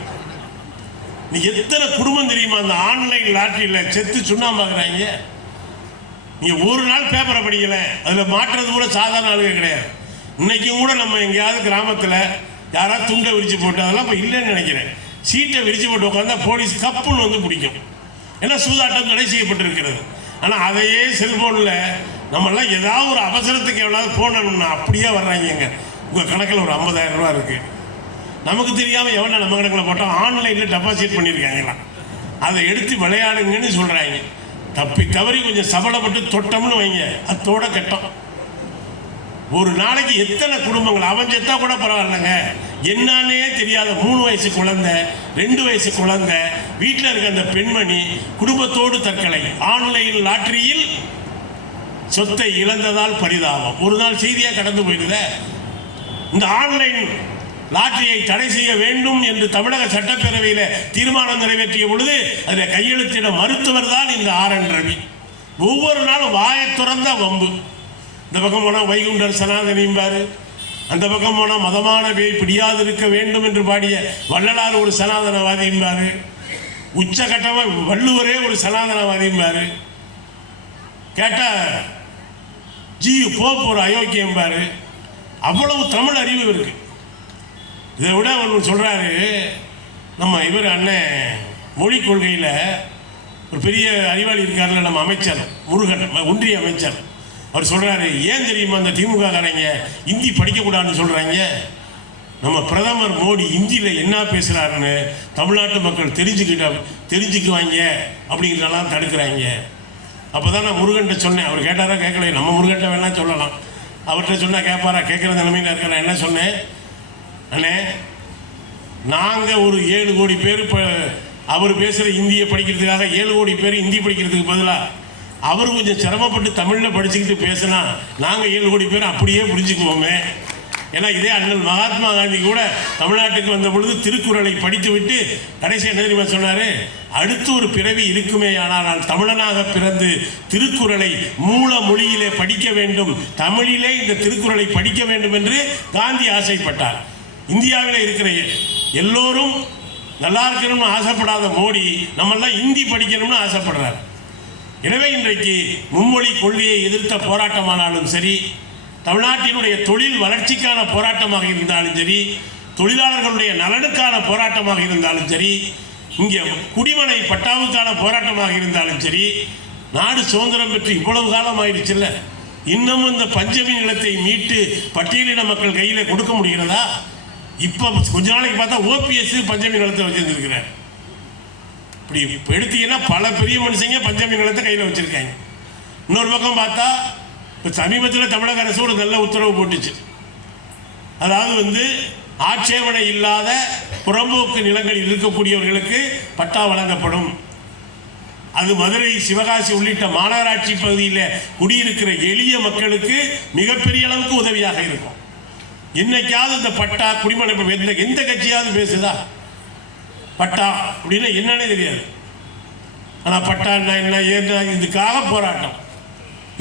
நீ எத்தனை குடும்பம் தெரியுமா அந்த ஆன்லைன் லாட்டரியில் செத்து சுண்ணாம்பாக்குறாங்க. நீங்க ஒரு நாள் பேப்பரை படிக்கல, அதுல மாற்றுறது கூட சாதாரண ஆளுங்க கிடையாது. இன்னைக்கும் கூட நம்ம எங்கேயாவது கிராமத்தில் யாராவது துண்டை விரிச்சு போட்டு, அதெல்லாம் இப்போ இல்லைன்னு நினைக்கிறேன், சீட்டை விரிச்சு போட்டு உட்காந்தா போலீஸ் கப்புன்னு பிடிக்கும். ஏன்னா சூதாட்டம் தடை செய்யப்பட்டிருக்கிறது. ஆனால் அதையே செல்போனில் நம்மளாம் ஏதாவது ஒரு அவசரத்துக்கு எவ்வளவு போனோம்னா அப்படியே வர்றாங்க. உங்கள் கணக்கில் ஒரு 50,000 ரூபா இருக்குது, நமக்கு தெரியாமல் எவனை நம்ம கணக்கில் போட்டோம், ஆன்லைனில் டெபாசிட் பண்ணியிருக்காங்களாம், அதை எடுத்து விளையாடுங்கன்னு சொல்கிறாங்க. தப்பி தவறி கொஞ்சம் சபலப்பட்டு தொட்டோம்னு வைங்க, அத்தோட கெட்டோம். ஒரு நாளைக்கு எத்தனை குடும்பங்கள், அவன் செத்தா கூட பரவாயில்லைங்க, என்னன்னே தெரியாத 3 வயசு குழந்தை, 2 வயசு குழந்தை, வீட்டில் இருக்க அந்த பெண்மணி குடும்பத்தோடு தற்கொலை. ஆன்லைன் லாட்டரியில் சொத்தை இழந்ததால் பரிதாபம். ஒரு நாள் செய்தியாக கடந்து போயிடுத. இந்த ஆன்லைன் லாட்டரியை தடை செய்ய வேண்டும் என்று தமிழக சட்டப்பேரவையில் தீர்மானம் நிறைவேற்றிய பொழுது அதில் கையெழுத்திட மருத்துவர் தான் இந்த RN ரவி. ஒவ்வொரு நாளும் வாயை துறந்த வம்பு. இந்த பக்கம் போனால் வைகுண்டர் சனாதனிம்பாரு, அந்த பக்கம் போனால் மதமான பேய் பிடியாது இருக்க வேண்டும் என்று பாடிய வள்ளலார் ஒரு சனாதனவாதிம்பாரு, உச்சகட்டமாக வள்ளுவரே ஒரு சனாதனவாதிம்பாரு, கேட்டால் போப் ஒரு அயோக்கியம்பாரு. அவ்வளவு தமிழ் அறிவு இருக்கு. இதை விட ஒன்று சொல்கிறாரு, நம்ம இவர் அண்ணன் மொழி கொள்கையில் ஒரு பெரிய அறிவாளி இருக்கார்ல, நம்ம அமைச்சர் முருகன், ஒன்றிய அமைச்சர். அவர் சொல்கிறாரு, ஏன் தெரியுமா அந்த திமுக காரங்க ஹிந்தி படிக்கக்கூடாதுன்னு சொல்கிறாங்க? நம்ம பிரதமர் மோடி ஹிந்தியில் என்ன பேசுகிறாருன்னு தமிழ்நாட்டு மக்கள் தெரிஞ்சுக்குவாங்க அப்படிங்கிறதெல்லாம் தடுக்கிறாங்க. அப்போ தான் நான் முருகன்ட்ட சொன்னேன். அவர் கேட்டாரா கேட்கல, நம்ம முருகன்ட்ட வேணால் சொல்லலாம், அவர்கிட்ட சொன்னால் கேட்பாரா, கேட்குற நிலைமையில் இருக்க. நான் என்ன சொன்னேன், அண்ணே நாங்கள் ஒரு 7 கோடி பேர் இப்போ அவர் பேசுகிற ஹிந்தியை படிக்கிறதுக்காக 7 கோடி பேர் ஹிந்தி படிக்கிறதுக்கு பதிலாக அவர் கொஞ்சம் சிரமப்பட்டு தமிழில் படிச்சுக்கிட்டு பேசினா நாங்கள் 7 கோடி பேர் அப்படியே புரிஞ்சுக்குவோமே. ஏன்னா இதே அண்ணல் மகாத்மா காந்தி கூட தமிழ்நாட்டுக்கு வந்த பொழுது திருக்குறளை படித்து விட்டு கடைசி என்ன தெரியுமா சொன்னார், அடுத்து ஒரு பிறவி இருக்குமே ஆனால் நான் தமிழனாக பிறந்து திருக்குறளை மூல மொழியிலே படிக்க வேண்டும், தமிழிலே இந்த திருக்குறளை படிக்க வேண்டும் என்று காந்தி ஆசைப்பட்டார். இந்தியாவில் இருக்கிற எல்லோரும் நல்லா இருக்கணும்னு ஆசைப்படாத மோடி நம்மெல்லாம் ஹிந்தி படிக்கணும்னு ஆசைப்படுறார். எனவே இன்றைக்கு மும்மொழி கொள்கையை எதிர்த்த போராட்டமானாலும் சரி, தமிழ்நாட்டினுடைய தொழில் வளர்ச்சிக்கான போராட்டமாக இருந்தாலும் சரி, தொழிலாளர்களுடைய நலனுக்கான போராட்டமாக இருந்தாலும் சரி, இங்கே குடிமனை பட்டாவுக்கான போராட்டமாக இருந்தாலும் சரி, நாடு சுதந்திரம் பெற்று இவ்வளவு காலம் ஆயிடுச்சுல்ல, இன்னமும் இந்த பஞ்சமி நிலத்தை மீட்டு பட்டியலின மக்கள் கையில் கொடுக்க முடிகிறதா? இப்போ கொஞ்ச நாளைக்கு பார்த்தா OPS பஞ்சமி நிலத்தை வச்சிருந்துருக்கிறார். இப்படி எடுத்தீங்கன்னா பல பெரிய மனுஷங்க பஞ்சமி நிலத்தை கையில் வச்சிருக்காங்க. இன்னொரு பக்கம் பார்த்தா இப்போ சமீபத்தில் தமிழக அரசு ஒரு நல்ல உத்தரவு போட்டுச்சு. அதாவது ஆட்சேபனை இல்லாத புறம்போக்கு நிலங்களில் இருக்கக்கூடியவர்களுக்கு பட்டா வழங்கப்படும். அது மதுரை, சிவகாசி உள்ளிட்ட மாநகராட்சி பகுதியில் குடியிருக்கிற எளிய மக்களுக்கு மிகப்பெரிய அளவுக்கு உதவியாக இருக்கும். என்னைக்காவது இந்த பட்டா குடிமனை எந்த கட்சியாவது பேசுதா? பட்டா அப்படின்னா என்னன்னே தெரியாது. ஆனால் பட்டா என்ன இதுக்காக போராட்டம்,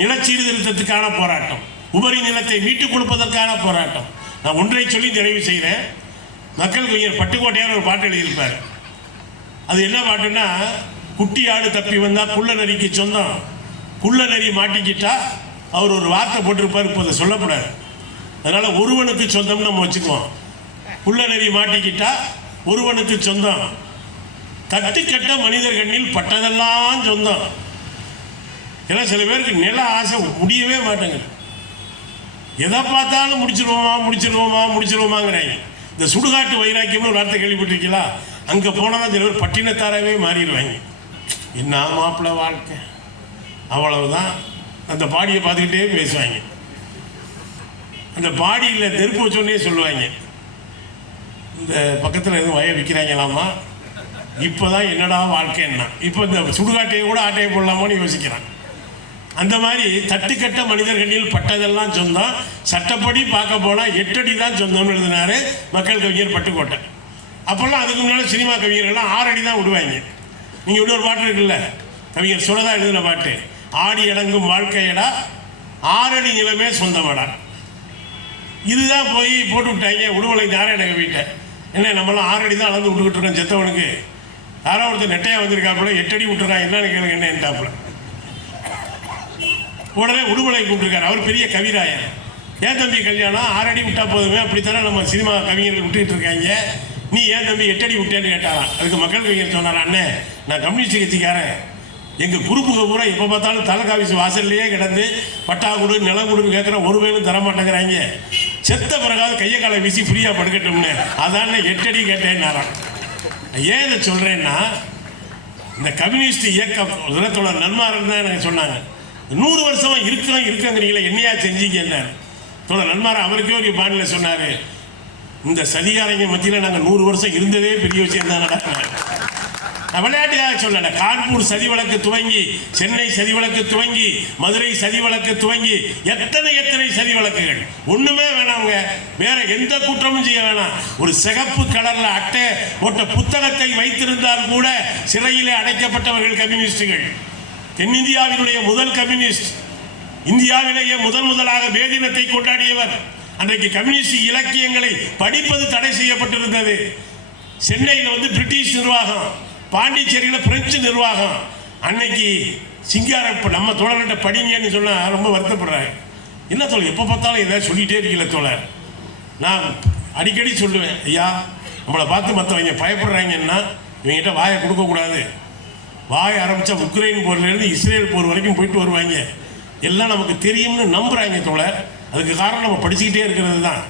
நிலச்சீர்திருத்தத்துக்கான போராட்டம், உபரி நிலத்தை மீட்டுக் கொடுப்பதற்கான போராட்டம். நான் ஒன்றை சொல்லி நிறைவு செய்கிறேன். மக்கள் கவிஞர் பட்டுக்கோட்டையார் ஒரு பாட்டு எழுதியிருப்பார். அது என்ன பாட்டுன்னா, குட்டி ஆடு தப்பி வந்தால் குள்ள நரிக்கு சொந்தம், குள்ள நரி மாட்டிக்கிட்டா அவர் ஒரு வார்த்தை போட்டிருப்பார், இப்போ அதை சொல்லக்கூடாது. அதனால் ஒருவனுக்கு சொந்தம்னு நம்ம வச்சுக்குவோம். குள்ள நரி மாட்டிக்கிட்டா ஒருவனுக்கு சொந்தம், தட்டுக்கட்ட மனிதர் கண்ணில் பட்டதெல்லாம் சொந்தம். ஏன்னா சில பேருக்கு நில ஆசை முடியவே மாட்டேங்குது. எதை பார்த்தாலும் முடிச்சிருவோமாங்கிறாங்க. இந்த சுடுகாட்டு வைராக்கியம்னு ஒரு வார்த்தை கேள்விப்பட்டிருக்கீங்களா? அங்கே போனால் சில பேர் பட்டினத்தாராகவே மாறிடுவாங்க. என்ன மாப்பிள்ளை வாழ்க்கை, அவ்வளவுதான். அந்த பாடியை பார்த்துக்கிட்டே பேசுவாங்க. அந்த பாடியில் நெருப்பு வச்சோன்னே சொல்லுவாங்க, இந்த பக்கத்தில் எதுவும் வய விற்கிறாங்களாமா, இப்போ தான் என்னடா வாழ்க்கைன்னா, இப்போ இந்த சுடுகாட்டையை கூட ஆட்டையை போடலாமான்னு யோசிக்கிறான். அந்த மாதிரி தட்டுக்கட்ட மனிதர்களில் பட்டதெல்லாம் சொந்தம், சட்டப்படி பார்க்க போனால் 8 அடி தான் சொந்தம்னு எழுதினார் மக்கள் கவிஞர் பட்டுக்கோட்டை. அப்போல்லாம் அதுக்கு முன்னால் சினிமா கவிஞர்கள்லாம் 6 அடி தான் விடுவாங்க. நீங்கள் இன்னொரு பாட்டு இருக்குல்ல, கவிஞர் சுரதா எழுதின பாட்டு, ஆடி அடங்கும் வாழ்க்கையடா 6 அடி நிலமே சொந்தமடா. இதுதான் போய் போட்டு விட்டாங்க உடுமலை நாராயண கவிட்ட. என்ன நம்மளாம் 6 அடி தான் அளந்து விட்டுக்கிட்டு இருக்கோம் செத்தவனுக்கு, யாரோ ஒருத்தர் நெட்டையாக வந்திருக்காப்புல 8 அடி விட்டுருக்கான், என்னன்னு கேளுங்க என்ன என்டாப்புல. உடனே உடுமலை கூப்பிட்டுருக்காரு, அவர் பெரிய கவிராயன். ஏன் தம்பி கல்யாணம் 6 அடி விட்டா போதுமே, அப்படித்தானே நம்ம சினிமா கவிஞர்கள் விட்டுக்கிட்டு இருக்காங்க, நீ ஏன் தம்பி 8 அடி விட்டேன்னு கேட்டாராம். அதுக்கு மக்கள் கவிஞர் சொன்னார், அண்ணே நான் கம்யூனிஸ்ட் கட்சிக்காரன், எங்கள் குறுப்புக்கு பூரா எப்போ பார்த்தாலும் தலைக்காவிசு வாசல்லையே கிடந்து பட்டா கொடு நிலம் கொடுன்னு கேட்குற ஒரு வேலும் தரமாட்டேங்கிறாங்க, செத்த பிறகாவது கையை காலை வீசி ஃப்ரீயாக படுக்கட்டும்னு, அதான் 8 அடி கேட்டேன்னாராம். ஏன் இதை சொல்கிறேன்னா, இந்த கம்யூனிஸ்ட் இயக்கம் தோழர் நன்மாரன் தான் எனக்கு சொன்னாங்க, 100 வருஷமா இருக்கிறீங்களே என்னையா செஞ்சீங்க என்ன தோழர் நன்மாரன் அவருக்கே ஒரு பாணியில சொன்னாரு, இந்த சதிகாரங்க மத்தியில் நாங்கள் 100 வருஷம் இருந்ததே பெரிய விஷயம் தான் நடக்கிறாங்க. விளையாட்டுக்காக சொல்லல, கான்பூர் சதி வழக்கு துவங்கி, சென்னை சதி வழக்கு துவங்கி, மதுரை சதி வழக்கு துவங்கி, எத்தனை சதி வழக்குகள். ஒண்ணுமே வேணாங்க, வேற எந்த குற்றமும் செய்ய வேணாம். ஒரு சிகப்பு கலர்ல அட்டை போட்ட புத்தகத்தை வைத்திருந்தால் கூட சிறையிலே அடைக்கப்பட்டவர்கள் கம்யூனிஸ்டுகள். தென்னிந்தியாவினுடைய முதல் கம்யூனிஸ்ட், இந்தியாவிலேயே முதலாக மே தினத்தை கொண்டாடியவர். அன்றைக்கு கம்யூனிஸ்ட் இலக்கியங்களை படிப்பது தடை செய்யப்பட்டிருந்தது. சென்னையில் பிரிட்டிஷ் நிர்வாகம், பாண்டிச்சேரியில் பிரெஞ்சு நிர்வாகம். அன்னைக்கு சிங்காரப்ப நம்ம தோழர்கிட்ட படிங்கன்னு சொன்னால் ரொம்ப வருத்தப்படுறாங்க. என்ன தோழர் எப்போ பார்த்தாலும் ஏதாவது சொல்லிகிட்டே இருக்கல தோழர். நான் அடிக்கடி சொல்லுவேன், ஐயா நம்மளை பார்த்து மற்றவங்க பயப்படுறாங்கன்னா இவங்ககிட்ட வாயை கொடுக்கக்கூடாது. வாயை ஆரம்பித்தா உக்ரைன் போர்லேருந்து இஸ்ரேல் போர் வரைக்கும் போயிட்டு வருவாங்க, எல்லாம் நமக்கு தெரியும்னு நம்புகிறாங்க தோழர். அதுக்கு காரணம் நம்ம படிச்சுக்கிட்டே இருக்கிறது தான்.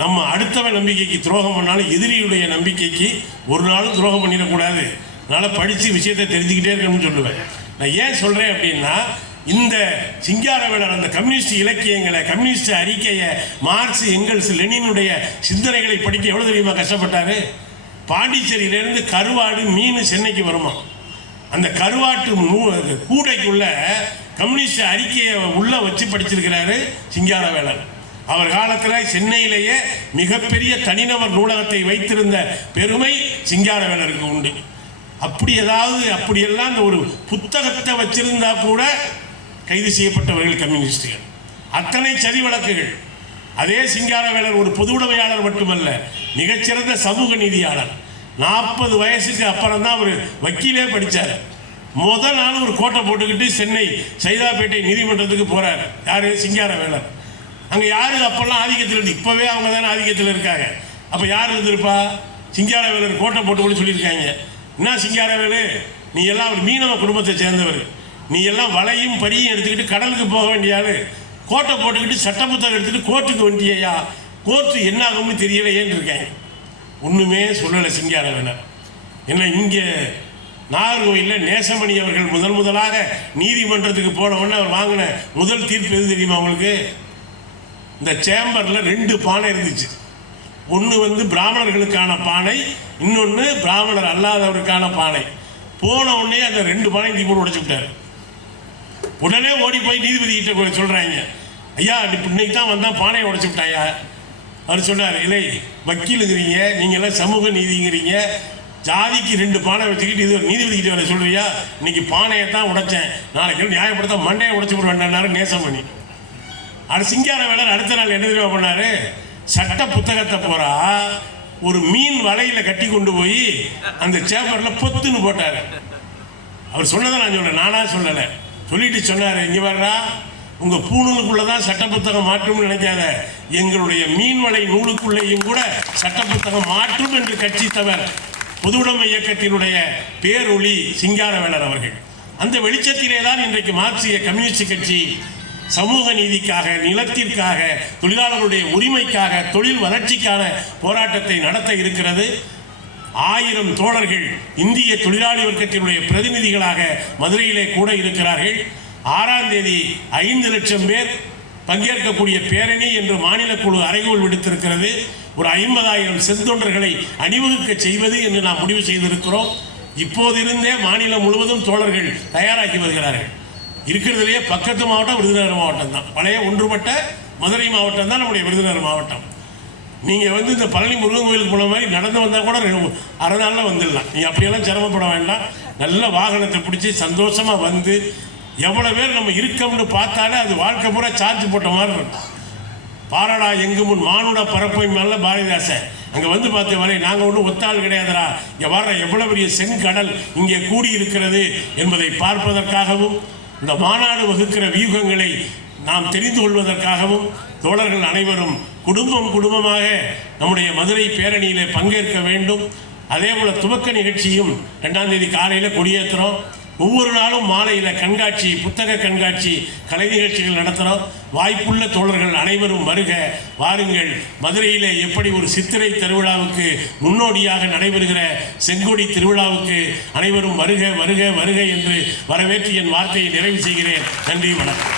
நம்ம அடுத்தவன் நம்பிக்கைக்கு துரோகம் பண்ணாலும் எதிரியுடைய நம்பிக்கைக்கு ஒரு நாளும் துரோகம் பண்ணிடக்கூடாது. அதனால் படித்து விஷயத்தை தெரிஞ்சுக்கிட்டே இருக்கணும்னு சொல்லுவேன். நான் ஏன் சொல்கிறேன் அப்படின்னா, இந்த சிங்காரவேலர் அந்த கம்யூனிஸ்ட் இலக்கியங்களை, கம்யூனிஸ்ட் அறிக்கையை, மார்க்ஸ் எங்கெல்ஸ் லெனினுடைய சிந்தனைகளை படிக்க எவ்வளோ தெரியுமா கஷ்டப்பட்டார். பாண்டிச்சேரியிலேருந்து கருவாடு மீன் சென்னைக்கு வருமா, அந்த கருவாட்டு கூடைக்குள்ள கம்யூனிஸ்ட் அறிக்கையை உள்ள வச்சு படிச்சிருக்கிறாரு சிங்காரவேலர். அவர் காலத்தில் சென்னையிலேயே மிகப்பெரிய தனிநபர் நூலகத்தை வைத்திருந்த பெருமை சிங்காரவேலருக்கு உண்டு. அப்படியெல்லாம் இந்த ஒரு புத்தகத்தை வச்சிருந்தா கூட கைது செய்யப்பட்டவர்கள் கம்யூனிஸ்டுகள். அத்தனை சதி வழக்குகள். அதே சிங்காரவேலர் ஒரு பொது உடைமையாளர் மட்டுமல்ல, மிகச்சிறந்த சமூக நீதியாளர். 40 வயசுக்கு அப்புறம் தான் அவர் வக்கீலே படித்தார். முதல் நாள் ஒரு கோட்டை போட்டுக்கிட்டு சென்னை சைதாப்பேட்டை நீதிமன்றத்துக்கு போறார். யாரு? சிங்காரவேலர். அங்கே யாரு அப்பெல்லாம் ஆதிக்கத்தில் இருந்து, இப்போவே அவங்க தானே ஆதிக்கத்தில் இருக்காங்க. அப்போ யார் இருந்திருப்பா? சிங்காரவேலர் கோட்டை போட்டு கூட சொல்லியிருக்காங்க. என்ன சிங்காரவேலு, நீ எல்லாம் ஒரு மீனவ குடும்பத்தை சேர்ந்தவர், நீ எல்லாம் வலையும் பரியும் எடுத்துக்கிட்டு கடலுக்கு போக வேண்டிய ஆளு, கோட்டை போட்டுக்கிட்டு சட்ட புத்தகம் எடுத்துக்கிட்டு கோர்ட்டுக்கு வண்டியா, கோர்ட்டு என்ன ஆகும்னு தெரியலையேன்னு இருக்காங்க. ஒன்றுமே சொல்லலை சிங்காரவேலர். என்ன இங்கே நாகர்கோவிலில் நேசமணி அவர்கள் முதலாக நீதிமன்றத்துக்கு போன உடனே அவர் வாங்கின முதல் தீர்ப்பு எது தெரியுமா உங்களுக்கு? இந்த சேம்பரில் 2 பானை இருந்துச்சு. ஒன்று பிராமணர்களுக்கான பானை, இன்னொன்று பிராமணர் அல்லாதவருக்கான பானை. போன உடனே அந்த 2 பானை தீபம் உடைச்சு விட்டார். உடனே ஓடி போய் நீதிபதி கிட்ட சொல்கிறாங்க, ஐயா இன்னைக்கு தான் வந்தால் பானையை உடைச்சு விட்டாயா. அவர் சொன்னார், இல்லை வக்கீலுங்கிறீங்க, நீங்கள்லாம் சமூக நீதிங்கிறீங்க, ஜாதிக்கு 2 பானை வச்சுக்கிட்டு இது நீதிபதி கிட்ட வர சொல்றியா? இன்னைக்கு பானையை தான் உடைச்சேன், நாளைக்கு நியாயப்படுத்த மண்டையை உடைச்சு விட வேண்டாரு நேசம் பண்ணி. அது சிங்காரவேலர் அடுத்த நாள் என்ன தெரியுமா பண்ணாரு? சட்ட புத்தகத்தை போறா ஒரு மீன் வலையில கட்டி கொண்டு போய் அந்த சேம்பரில் பொத்துன்னு போட்டாரு. அவர் சொன்னதை நான் சொல்றேன், நானா சொல்லலை. சொல்லிட்டு சொன்னாரு, இங்க வர்றா, உங்க பூணூலுக்குள்ளதான் சட்ட புத்தகம் மாற்றும்னு நினைக்காத, எங்களுடைய மீன்வலை நூலுக்குள்ளேயும் கூட சட்ட புத்தகம் மாற்றும் என்று கட்சித்தவர் பொதுவுடைமை இயக்கத்தினுடைய பேரொளி சிங்காரவேலர் அவர்கள். அந்த வெளிச்சத்திலே தான் இன்றைக்கு மார்க்சிய கம்யூனிஸ்ட் கட்சி சமூக நீதிக்காக, நிலத்திற்காக, தொழிலாளர்களுடைய உரிமைக்காக, தொழில் வளர்ச்சிக்கான போராட்டத்தை நடத்த இருக்கிறது. 1000 தோழர்கள் இந்திய தொழிலாளி வர்க்கத்தினுடைய பிரதிநிதிகளாக மதுரையிலே கூட இருக்கிறார்கள். 6ஆம் தேதி 5 லட்சம் பேர் பங்கேற்கக்கூடிய பேரணி என்று மாநில குழு அறைகோல் விடுத்திருக்கிறது. ஒரு 50,000 செந்தொண்டர்களை அணிவகுக்க செய்வது என்று நாம் முடிவு செய்திருக்கிறோம். இப்போதிருந்தே மாநிலம் முழுவதும் தோழர்கள் தயாராகி வருகிறார்கள். இருக்கிறதுலேயே பக்கத்து மாவட்டம் விருதுநகர் மாவட்டம் தான். பழைய ஒன்றுபட்ட மதுரை மாவட்டம் தான் நம்முடைய விருதுநகர் மாவட்டம். நீங்கள் இந்த பழனி முருகன் கோயிலுக்கு போன மாதிரி நடந்து வந்தால் கூட 1/2 நாளில் வந்துடலாம். நீங்கள் அப்படியெல்லாம் சிரமப்பட வேண்டாம். நல்ல வாகனத்தை பிடிச்சி சந்தோஷமாக வந்து எவ்வளோ பேர் நம்ம இருக்கோம்னு பார்த்தாலே அது வாழ்க்கை பூரா சார்ஜ் போட்ட மாதிரி இருக்கும். பாராடா எங்கு முன் மானுட பரப்பை மேல பாரதிதாசன் அங்கே பார்த்த வரை நாங்கள் ஒன்றும் ஒத்தாள் கிடையாதுரா, இங்கே வர்ற எவ்வளோ பெரிய செங்கடல் இங்கே கூடியிருக்கிறது என்பதை பார்ப்பதற்காகவும், இந்த மாநாடு வகுக்கிற வியூகங்களை நாம் தெரிந்து கொள்வதற்காகவும் தோழர்கள் அனைவரும் குடும்பமாக நம்முடைய மதுரை பேரணியில் பங்கேற்க வேண்டும். அதே போல் துவக்க நிகழ்ச்சியும் 2ஆம் தேதி காலையில் கொடியேற்றுறோம். ஒவ்வொரு நாளும் மாலையில் கண்காட்சி, புத்தக கண்காட்சி, கலை நிகழ்ச்சிகள் நடத்துகிறோம். வாய்ப்புள்ள தோழர்கள் அனைவரும் வருக, வாருங்கள். மதுரையிலே எப்படி ஒரு சித்திரை திருவிழாவுக்கு முன்னோடியாக நடைபெறுகிற செங்கோடி திருவிழாவுக்கு அனைவரும் வருக வருக வருக என்று வரவேற்று என் வார்த்தையை நிறைவு செய்கிறேன். நன்றி, வணக்கம்.